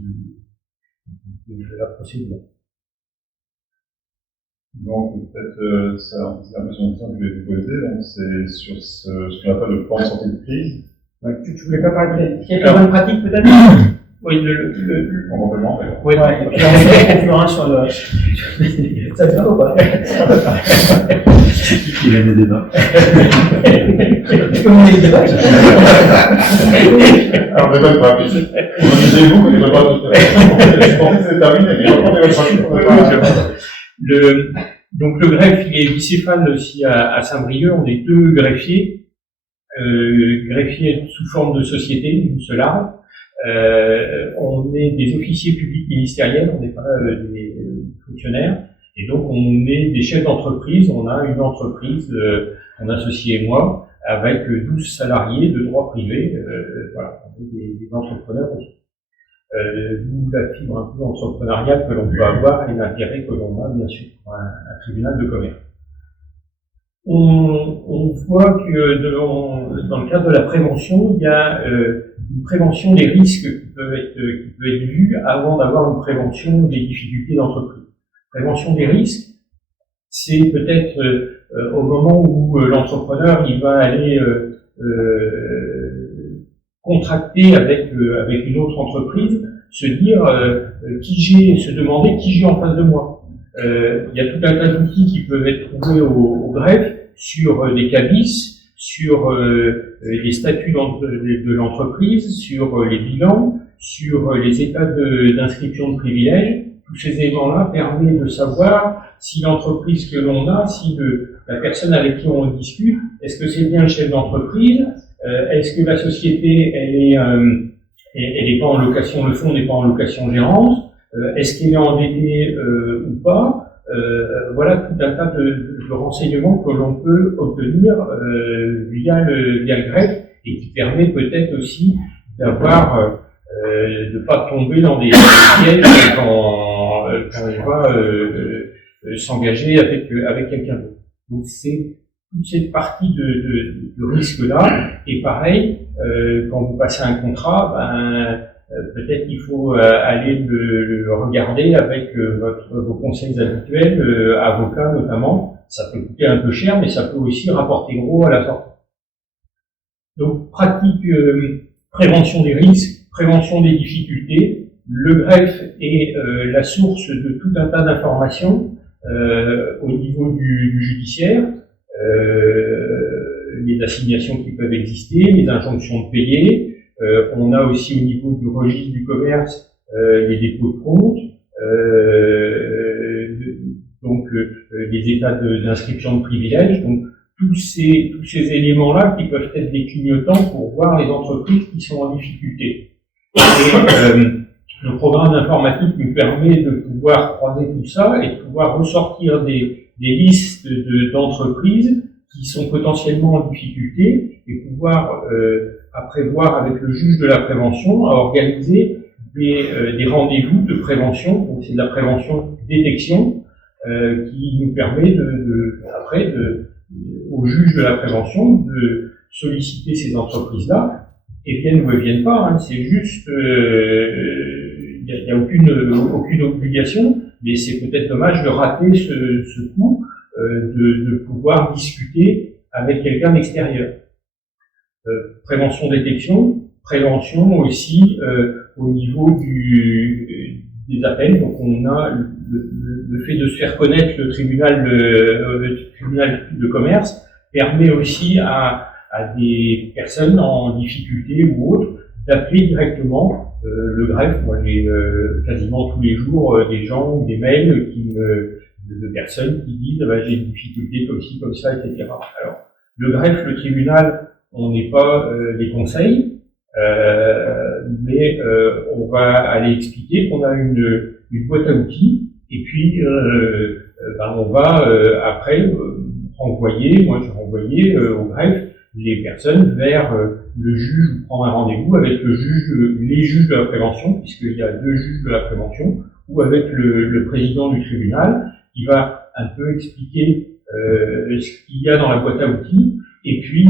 de la procédure. Donc, peut-être, c'est la question que je vais vous poser, donc c'est sur ce qu'on appelle le plan de sortie de crise. Ouais, tu voulais pas parler Il y a une bonne pratique, peut-être? Oui, Probablement, d'ailleurs. oui, ouais, et puis on fait concurrence sur le... Ça te va ou pas? Il y a des débats. Est-ce que vous voulez des débats? Alors, débat pas. Organisez-vous, mais débat pas. Je pensais que c'était terminé, mais on donc le greffe, il est bicéphale aussi à Saint-Brieuc. On est 2 greffiers, greffiers sous forme de société, une seule arme. On est des officiers publics ministériels, on n'est pas des fonctionnaires, et donc on est des chefs d'entreprise. On a une entreprise, mon associé et moi, avec 12 salariés de droit privé. Voilà, on est des entrepreneurs aussi. D'où la fibre un peu entrepreneuriale que l'on peut avoir et l'intérêt que l'on a, bien sûr, pour un tribunal de commerce. On voit que dans le cadre de la prévention, il y a une prévention des risques qui peut être vue avant d'avoir une prévention des difficultés d'entreprise. Prévention des risques, c'est peut-être au moment où l'entrepreneur il va aller contracter avec une autre entreprise, se dire se demander qui j'ai en face de moi. Il y a tout un tas d'outils qui peuvent être trouvés au greffe sur des cabis, sur les statuts de l'entreprise, sur les bilans, sur les états d'inscription de privilèges. Tous ces éléments-là permettent de savoir si l'entreprise que l'on a, si la personne avec qui on discute, est-ce que c'est bien le chef d'entreprise, est-ce que la société, elle est pas en location, le fonds n'est pas en location gérante, est-ce qu'elle est endettée ou pas. Voilà tout un tas de renseignements que l'on peut obtenir via le greffe et qui permet peut-être aussi d'avoir de pas tomber dans des pièges quand on va s'engager avec quelqu'un d'autre. Donc c'est toute cette partie de risque-là. Et pareil, quand vous passez un contrat, peut-être qu'il faut aller le regarder avec vos conseils habituels, avocats notamment. Ça peut coûter un peu cher, mais ça peut aussi rapporter gros à la sortie. Donc, pratique prévention des risques, prévention des difficultés. Le greffe est la source de tout un tas d'informations au niveau du judiciaire. Les assignations qui peuvent exister, les injonctions de payer. On a aussi au niveau du registre du commerce les dépôts de compte, donc les états d'inscription de privilèges. Donc tous ces éléments-là qui peuvent être des clignotants pour voir les entreprises qui sont en difficulté. Et, le programme informatique nous permet de pouvoir croiser tout ça et de pouvoir ressortir des listes d'entreprises qui sont potentiellement en difficulté et pouvoir après voir avec le juge de la prévention à organiser des rendez-vous de prévention. Donc c'est de la prévention détection qui nous permet après au juge de la prévention de solliciter ces entreprises-là et viennent ou ne viennent pas. Hein, c'est juste il n'y a aucune obligation, mais c'est peut-être dommage de rater ce coup de pouvoir discuter avec quelqu'un d'extérieur. Prévention détection, prévention aussi au niveau des appels. Donc on a le fait de se faire connaître le tribunal de commerce permet aussi à des personnes en difficulté ou autres d'appeler directement le greffe. Moi j'ai quasiment tous les jours des gens ou des mails de personnes qui disent j'ai une difficulté comme ci, comme ça, etc. Alors le greffe, le tribunal, on n'est pas les conseils, mais on va aller expliquer qu'on a une boîte à outils, et puis on va après renvoyer, moi je renvoyais au greffe les personnes vers le juge, ou prendre un rendez-vous avec le juge, les juges de la prévention, puisqu'il y a 2 juges de la prévention, ou avec le président du tribunal, qui va un peu expliquer ce qu'il y a dans la boîte à outils, et puis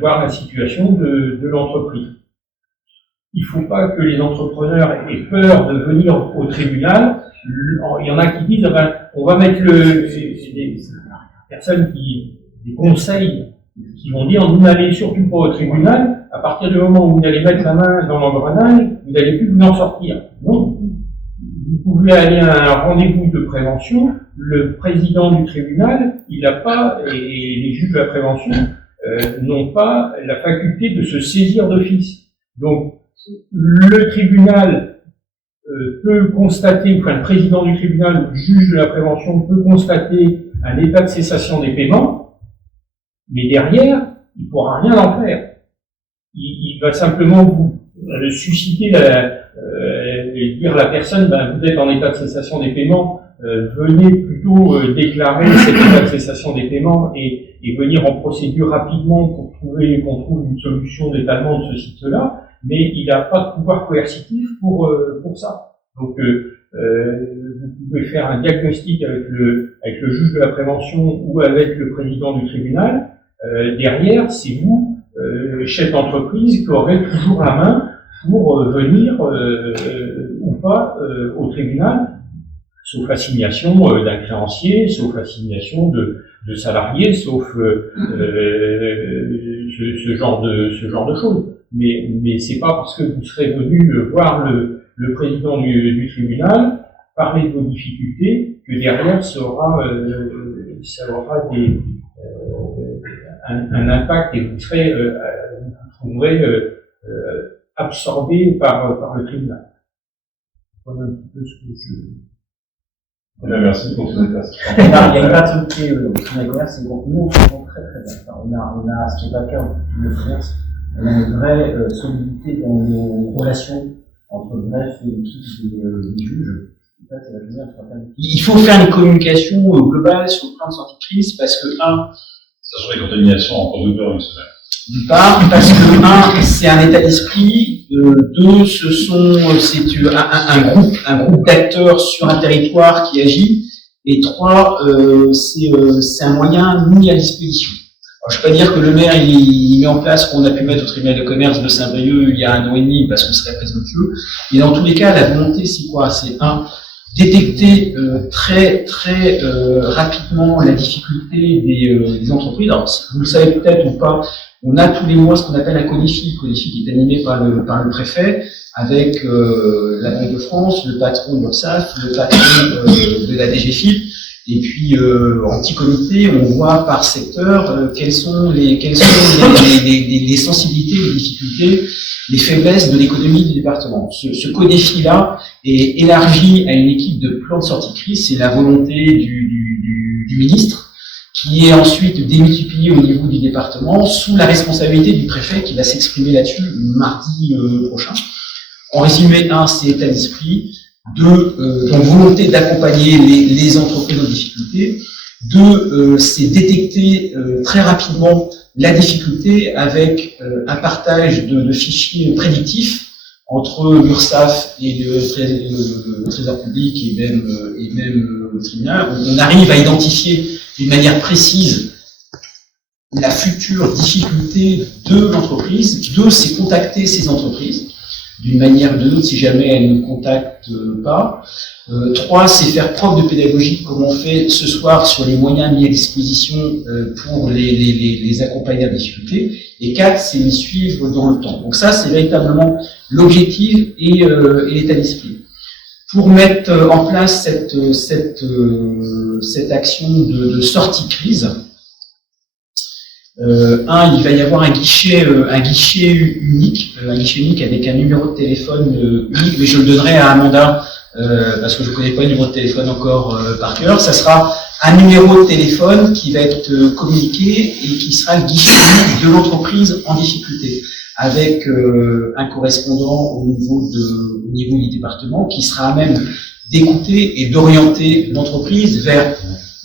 voir la situation de l'entreprise. Il ne faut pas que les entrepreneurs aient peur de venir au tribunal. Il y en a qui disent, on va mettre des personnes des conseils qui vont dire, vous n'allez surtout pas au tribunal, à partir du moment où vous allez mettre la main dans l'engrenage, vous n'allez plus vous en sortir. Non. Vous pouvez aller à un rendez-vous de prévention, le président du tribunal, il n'a pas, et les juges de la prévention n'ont pas la faculté de se saisir d'office. Donc, le tribunal peut constater, enfin le président du tribunal ou le juge de la prévention peut constater un état de cessation des paiements, mais derrière, il ne pourra rien en faire. Il va simplement vous susciter dire à la personne, vous êtes en état de cessation des paiements, venez plutôt déclarer cet état de cessation des paiements et venir en procédure rapidement pour trouver qu'on trouve une solution d'étalement de ceci, cela, mais il n'a pas de pouvoir coercitif pour ça. Donc vous pouvez faire un diagnostic avec le juge de la prévention ou avec le président du tribunal. Derrière, c'est vous, chef d'entreprise, qui aurez toujours la main pour venir ou pas au tribunal, sauf assignation d'un créancier, sauf assignation de salariés, sauf ce genre de choses. Mais c'est pas parce que vous serez venu voir le président du tribunal parler de vos difficultés que derrière ça aura un impact et vous trouverez absorbé par le tribunal. Voilà un petit peu ce que Merci pour ce détail. Il y a une partie qui est au tribunal de commerce, c'est donc nous on se sent très très bien. Enfin, on a ce qui n'est pas le cas au tribunal de commerce, on a une vraie solidité dans nos relations entre greffe et l'équipe des juges. Il faut faire une communication globale sur le plan de sortie de crise parce que Sachant les contaminations entre 2 heures et 1 semaine. D'une part, parce que c'est un état d'esprit, 2, c'est un groupe d'acteurs sur un territoire qui agit, et 3, c'est un moyen mis à disposition. Alors, je ne vais pas dire que le maire il met en place ce qu'on a pu mettre au tribunal de commerce de Saint-Brieuc il y a 1 an et demi parce qu'on serait présomptueux, mais dans tous les cas, la volonté c'est quoi? C'est détecter très très rapidement la difficulté des entreprises. Alors, vous le savez peut-être ou pas, on a tous les mois ce qu'on appelle un CODIFI qui est animé par le préfet, avec la Banque de France, le patron de l'URSSAF, le patron de la DGFiP, et puis en petit comité, on voit par secteur quelles sont les sensibilités, les difficultés, les faiblesses de l'économie du département. Ce CODIFI-là est élargi à une équipe de plan de sortie de crise, c'est la volonté du ministre, qui est ensuite démultiplié au niveau du département sous la responsabilité du préfet qui va s'exprimer là-dessus mardi prochain. En résumé, c'est état d'esprit. 2, donc volonté d'accompagner les entreprises en difficulté. 2, c'est détecter très rapidement la difficulté avec un partage de fichiers prédictifs entre l'URSSAF et le Trésor public et même le tribunal. On arrive à identifier d'une manière précise la future difficulté de l'entreprise. 2, c'est contacter ces entreprises d'une manière ou d'une autre si jamais elles ne contactent pas. 3, c'est faire preuve de pédagogie comme on fait ce soir sur les moyens mis à disposition pour les accompagner à la difficulté. Et 4, c'est les suivre dans le temps. Donc ça, c'est véritablement l'objectif et l'état d'esprit. Pour mettre en place cette action de sortie de crise, il va y avoir un guichet unique avec un numéro de téléphone unique, mais je le donnerai à Amanda parce que je ne connais pas le numéro de téléphone encore par cœur. Ça sera un numéro de téléphone qui va être communiqué et qui sera le guichet unique de l'entreprise en difficulté, avec un correspondant au niveau du département qui sera à même d'écouter et d'orienter l'entreprise vers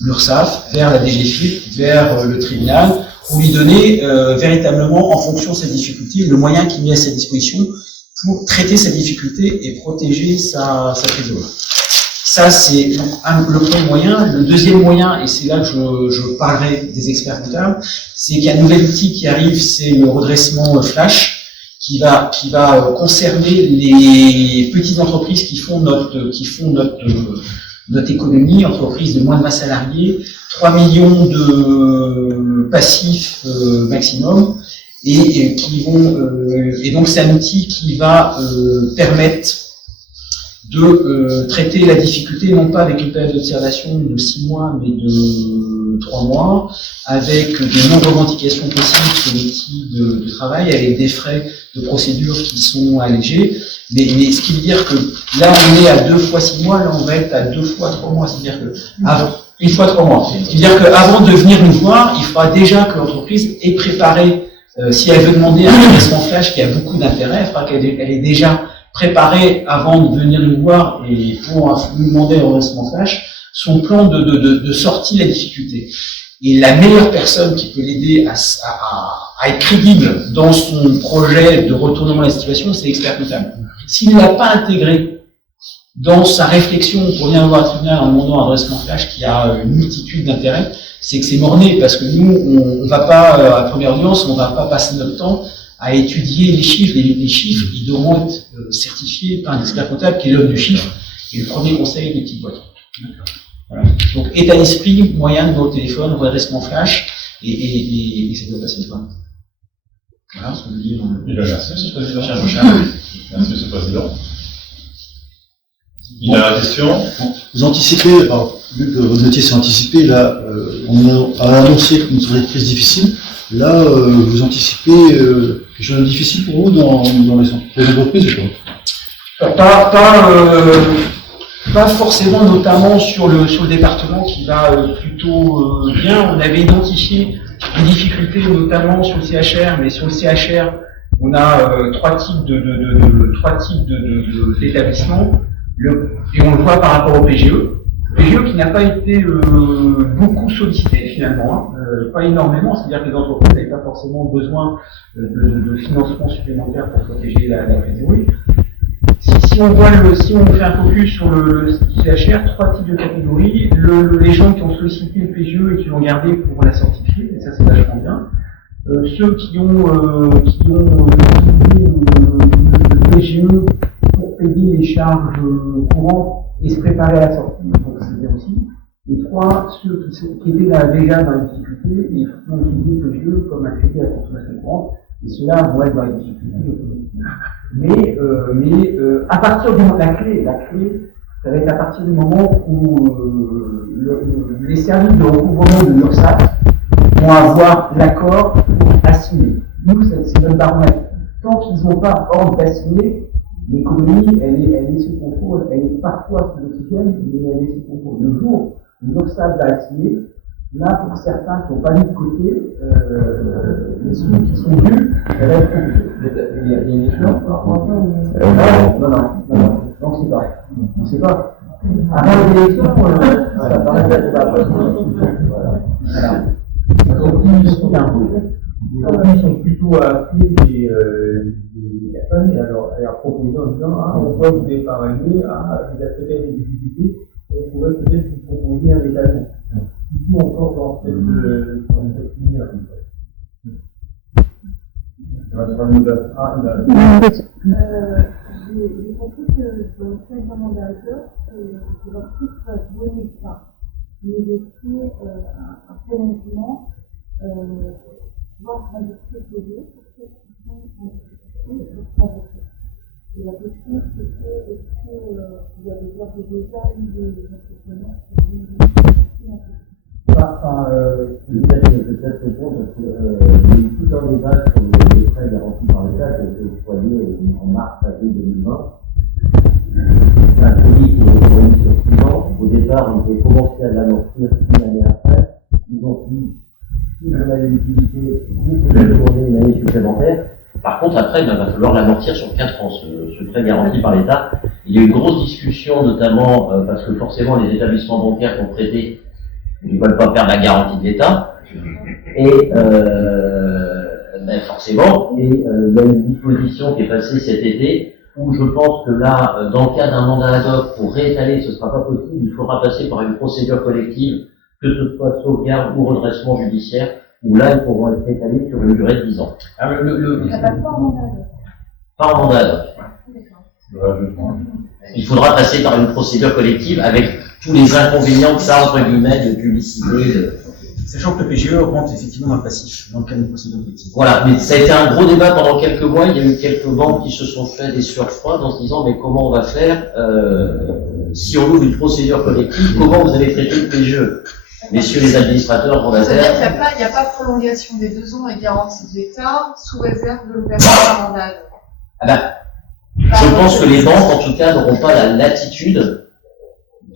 l'URSSAF, vers la DGFiP, vers le tribunal, pour lui donner véritablement, en fonction de ses difficultés, le moyen qu'il met à sa disposition pour traiter ses difficultés et protéger sa trésorerie. Ça, c'est le premier moyen. Le deuxième moyen, et c'est là que je parlerai des experts comptables, c'est qu'il y a un nouvel outil qui arrive, c'est le redressement flash, qui va concerner les petites entreprises qui font notre économie, entreprises de moins de 20 salariés, 3 millions de passifs maximum, et donc c'est un outil qui va permettre de traiter la difficulté, non pas avec une période d'observation de 6 mois, mais de 3 mois, avec des non-revendications possibles sur l'outil de travail, avec des frais de procédure qui sont allégés. Mais ce qui veut dire que là, on est à 2 fois 6 mois, là, on va être à 2 fois 3 mois. C'est-à-dire que, une fois 3 mois. Ce qui veut dire qu'avant de venir nous voir, il faudra déjà que l'entreprise ait préparé, si elle veut demander un redressement flash qui a beaucoup d'intérêt, il faudra qu'elle ait déjà préparé avant de venir nous voir et pour nous demander un redressement flash, son plan de sortie de la difficulté. Et la meilleure personne qui peut l'aider à être crédible dans son projet de retournement de la situation, c'est l'expert comptable. S'il ne l'a pas intégré dans sa réflexion pour venir voir un tribunal en demandant un redressement flash qui a une multitude d'intérêts, c'est que c'est mort-né, parce que nous, on va pas, à première audience, on va pas passer notre temps à étudier les chiffres. Les chiffres, ils devront être certifiés par un expert comptable qui est l'homme du chiffre et le premier conseil des petites boîtes. Voilà. Donc, état d'esprit, moyen de voir au téléphone, redressement flash, et ça doit passer le temps. Voilà ce que je dis dans le... Merci, M. le Président. Merci, M. le Président. Il a la question. Vous anticipez, alors, vu que votre métier s'est anticipé, là, on a annoncé que nous serions une crise difficile. Là, vous anticipez quelque chose de difficile pour vous dans les entreprises ou pas? Pas forcément, notamment sur le département qui va plutôt bien. On avait identifié des difficultés, notamment sur le CHR, mais sur le CHR, on a trois types d'établissements. Et on le voit par rapport au PGE. Le PGE qui n'a pas été beaucoup sollicité finalement, pas énormément, c'est-à-dire que les entreprises n'avaient pas forcément besoin de financement supplémentaire pour protéger la trésorerie. Si on fait un focus sur le CHR, trois types de catégories. Les gens qui ont sollicité le PGE et qui l'ont gardé pour la sortie de crise, et ça c'est vachement bien. Ceux qui ont utilisé le PGE pour payer les charges courantes et se préparer à la sortie, donc c'est bien aussi. Et trois, ceux qui étaient là déjà dans la difficulté et qui ont utilisé le PGE comme un crédit à la consommation courante, et ceux-là vont être dans la difficulté. Mais à partir du moment, la clé, ça va être à partir du moment où les services de recouvrement de l'URSSAF vont avoir l'accord assigné. Nous, c'est notre baromètre. Tant qu'ils n'ont pas ordre d'assigner, l'économie, elle est sous contrôle, elle est parfois sous l'oxygène, mais elle est sous contrôle. Le jour où l'URSSAF va assigner, là, pour certains qui n'ont pas mis de côté, les sous qui sont dus, ça va être compliqué. Il y a une échéance par rapport à ça? Non, c'est pas. On sait pas. Avant les élections, ça paraît être pas possible. Voilà. Donc, ils sont plutôt à appeler des personnes et à leur proposer en disant, on voit que vous avez travaillé, vous avez peut-être des difficultés, on pourrait peut-être vous proposer un étalon. Tout encore dans cette ligne. J'ai compris que dans le cas d'un mandateur, l'entreprise va donner ça, mais laisser un prolongement, voire industrie de deux, et la question, c'est est-ce qu'il y a des ordres de l'État ou des entrepreneurs peut-être répondre parce que il y a eu tout un débat sur les prêts garantis par l'État qui a été octroyé en mars avril 2020. C'est un crédit qui est octroyé sur 6 ans. Au départ, on devait commencer à l'amortir une année après. Ils ont dit, si vous avez l'utilité, vous pouvez demander une année supplémentaire. Par contre, après, il va falloir l'amortir sur 4 ans, ce prêt garanti par l'État. Et Il y a eu une grosse discussion, notamment parce que forcément les établissements bancaires qui ont prêté ne veulent pas perdre la garantie de l'État. Et forcément, il y a une disposition qui est passée cet été où je pense que là, dans le cas d'un mandat ad hoc, pour réétaler, ce ne sera pas possible, il faudra passer par une procédure collective, que ce soit sauvegarde ou redressement judiciaire, où là, ils pourront être étalés sur une durée de 10 ans. Alors, Ça passe pas en mandat. Pas en mandat ad hoc. Il faudra passer par une procédure collective avec tous les inconvénients que ça, entre guillemets, de publicité. sachant que le PGE rentre effectivement dans le passif, dans le cadre de procédure collective. Voilà, mais ça a été un gros débat pendant quelques mois. Il y a eu quelques banques qui se sont fait des sueurs froides en se disant mais comment on va faire si on ouvre une procédure collective, comment vous allez traiter le PGE? Messieurs les administrateurs, C'est-à-dire mandataires. qu'il n'y a pas de prolongation des 2 ans et garantie de l'État sous réserve de l'ouverture d'un mandat. Ah ben, je pense que les banques, en tout cas, n'auront pas la latitude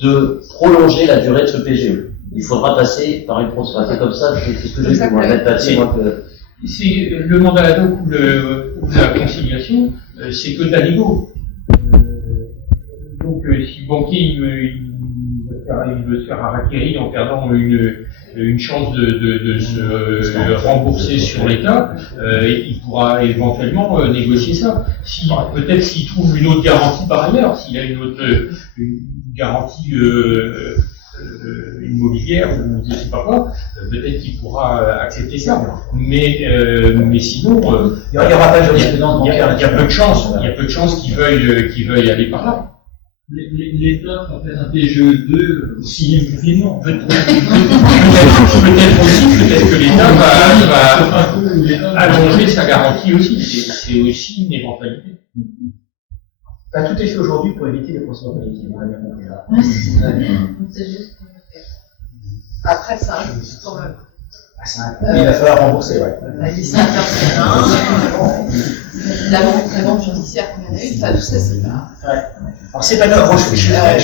de prolonger la durée de ce PGE. Il faudra passer par une procédure. C'est comme ça, c'est ce que j'ai vu, moi, mettre papier, moi, que... C'est le mandat ad hoc ou la conciliation, c'est que de la négo. Donc, si le banquier il veut se faire harakiri en perdant une chance de se rembourser sur l'État, il pourra éventuellement négocier ça. Si, peut-être s'il trouve une autre garantie par ailleurs, s'il a une garantie immobilière ou je sais pas quoi, peut-être qu'il pourra accepter ça. Mais sinon, il n'y aura pas de jurisprudence bancaire. Il y a peu de chances. Il y a peu de chances qu'ils veuillent aller par là. L'État va faire un PGE2 aussi confinement. Peut-être que l'État va allonger sa garantie aussi. C'est aussi une éventualité. Enfin, tout est fait aujourd'hui pour éviter les procédures collectives, on l'a bien compris là. C'est juste. Après ça, quand même. Il va falloir rembourser, ouais. La liste intercommunale, la banque judiciaire qu'on a eue, tout ça, c'est pas. Ouais. Alors c'est pas grave, moi je ferai.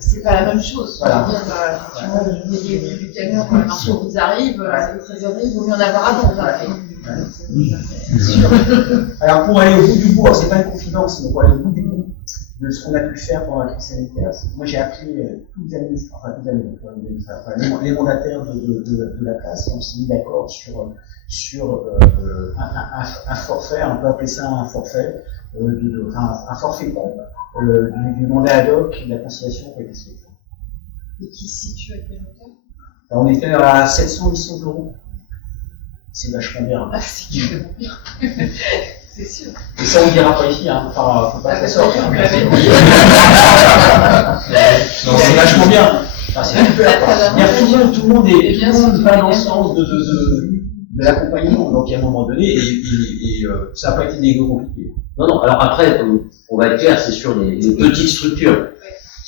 C'est pas la même chose. Voilà. Effectivement, le début du camion, quand les marchands vous arrivent, les trésoreries, il vaut mieux en avoir avant. Alors pour aller au bout du bout, alors c'est pas une confidence, mais pour aller au bout du bout de ce qu'on a pu faire pendant la crise sanitaire, c'est que moi j'ai appris tous les administrateurs, les mandataires de la classe, on s'est mis d'accord sur un forfait, on peut appeler ça un forfait, un forfait du mandat ad hoc de la conciliation qui a été souhaité. Et qui se situe à quel hauteur? On était à 700-800 euros. C'est vachement bien. Ah, c'est carrément bien. C'est sûr. Et ça, on ne dira pas ici, hein. Enfin, faut pas que ça sorte. On l'avait dit. Non, c'est vachement bien. Enfin, c'est super. Tout le monde va dans le sens de l'accompagnement. Donc, à un moment donné, et ça n'a pas été des compliqué. Non, alors après, on va être clair, c'est sur les petites structures.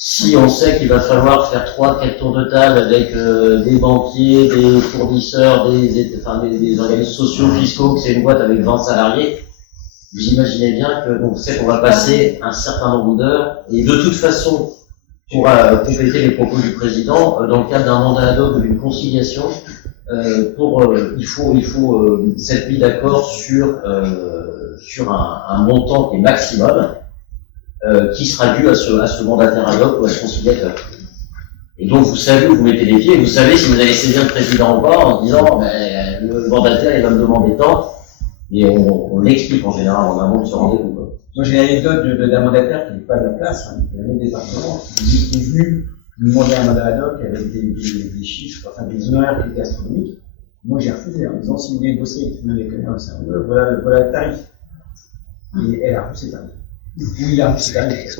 Si on sait qu'il va falloir faire 3-4 tours de table avec des banquiers, des fournisseurs, des organismes sociaux, fiscaux, que c'est une boîte avec 20 salariés, vous imaginez bien que on sait qu'on va passer un certain nombre d'heures. Et de toute façon, pour compléter les propos du président, dans le cadre d'un mandat ad hoc ou d'une conciliation, il faut s'être mis d'accord sur un montant qui est maximum. Qui sera dû à ce mandataire ad hoc ou à ce conciliateur. Et donc vous savez où vous mettez les pieds, vous savez si vous allez saisir le président ou pas en se disant le mandataire il va me demander tant, et on l'explique en général en amont de ce rendez-vous. Moi j'ai l'anecdote d'un mandataire qui n'est pas de la place, qui est le même département, qui est venu me demander un mandat ad hoc avec des chiffres, enfin des honoraires qui étaient astronomiques. Moi j'ai refusé en disant si vous voulez bosser avec une économie, voilà le tarif. Et elle a refusé le tarif. Oui, là, c'est quand même. Il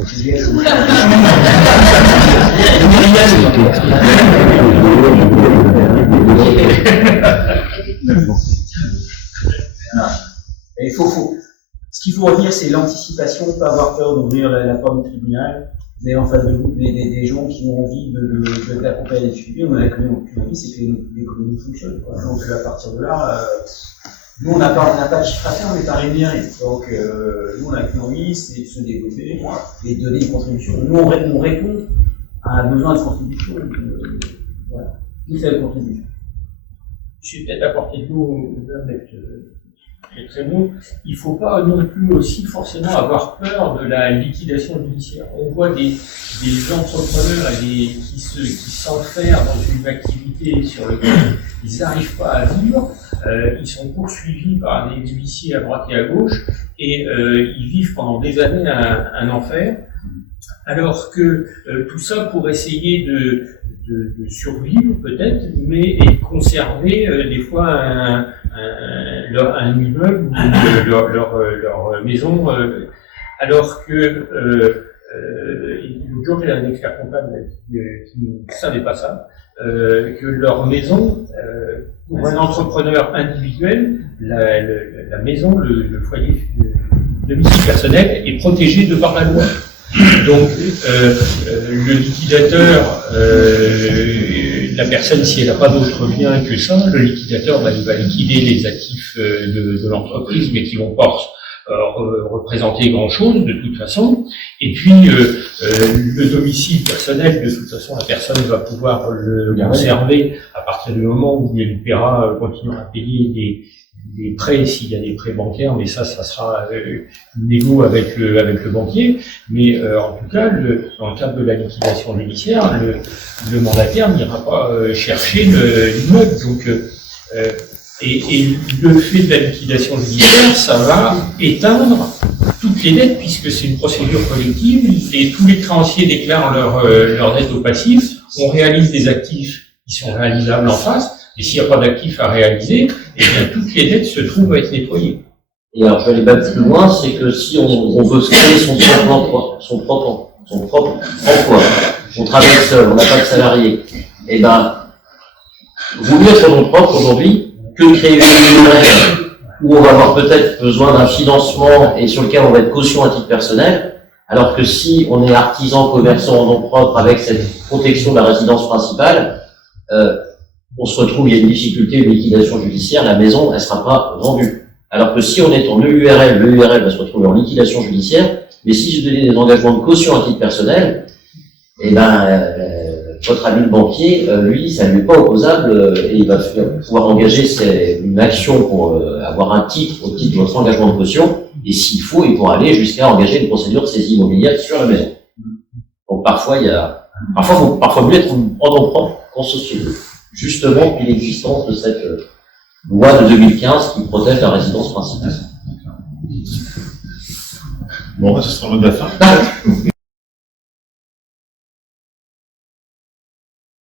faut. Ce qu'il faut retenir, c'est l'anticipation, pas avoir peur d'ouvrir la porte du tribunal. Vous avez en face de vous des gens qui ont envie d'accompagner les suivis. On a la communauté qui c'est que l'économie fonctionne. Donc à partir de là, nous on n'a pas de chiffre à faire, on n'est pas rémunéré. Donc nous on a qu'une envie, c'est de se développer et de donner une contribution. Nous on répond à un besoin de contribution. Voilà. Qui fait la contribution? Je vais peut-être apporter de l'eau avec très bon. Il ne faut pas non plus aussi forcément avoir peur de la liquidation judiciaire. On voit des entrepreneurs qui s'enferment dans une activité sur laquelle ils n'arrivent pas à vivre. Ils sont poursuivis par des huissiers à droite et à gauche et ils vivent pendant des années un enfer. Alors que tout ça pour essayer de survivre peut-être, mais et conserver des fois un immeuble ou leur maison, alors que l'autre jour j'ai un expert comptable qui ne savait pas ça, que leur maison, pour un entrepreneur individuel, la maison, le foyer, le domicile personnel est protégé de par la loi. Donc, le liquidateur, la personne, si elle n'a pas d'autre bien que ça, le liquidateur va liquider les actifs de l'entreprise, mais qui vont pas représenter grand-chose de toute façon. Et puis, le domicile personnel, de toute façon, la personne va pouvoir le conserver à partir du moment où elle paiera, continuera à payer des prêts s'il y a des prêts bancaires, mais ça sera négo avec le banquier. Mais en tout cas, dans le cadre de la liquidation judiciaire, le mandataire n'ira pas chercher l'immeuble. Donc, et le fait de la liquidation judiciaire, ça va éteindre toutes les dettes puisque c'est une procédure collective et tous les créanciers déclarent leur dette au passif. On réalise des actifs qui sont réalisables en face. Et s'il n'y a pas d'actifs à réaliser, eh bien, toutes les dettes se trouvent à être nettoyées. Et alors, je vais aller battre plus loin, c'est que si on veut créer son propre emploi, on travaille seul, on n'a pas de salarié, eh ben, vaut mieux être nom propre aujourd'hui que créer une URL où on va avoir peut-être besoin d'un financement et sur lequel on va être caution à titre personnel, alors que si on est artisan, commerçant en nom propre avec cette protection de la résidence principale, on se retrouve, il y a une difficulté, une liquidation judiciaire, la maison, elle sera pas vendue. Alors que si on est en EURL, l'EURL va se retrouver en liquidation judiciaire, mais si je donnais des engagements de caution à titre personnel, eh ben, votre ami le banquier, lui, ça ne lui est pas opposable, et il va pouvoir engager une action pour avoir un titre au titre de votre engagement de caution, et s'il faut, il pourra aller jusqu'à engager une procédure de saisie immobilière sur la maison. Donc parfois, parfois mieux être en nom propre qu'en société. Justement, puis l'existence de cette loi de 2015 qui protège la résidence principale. Bon, ce sera le mot de la fin.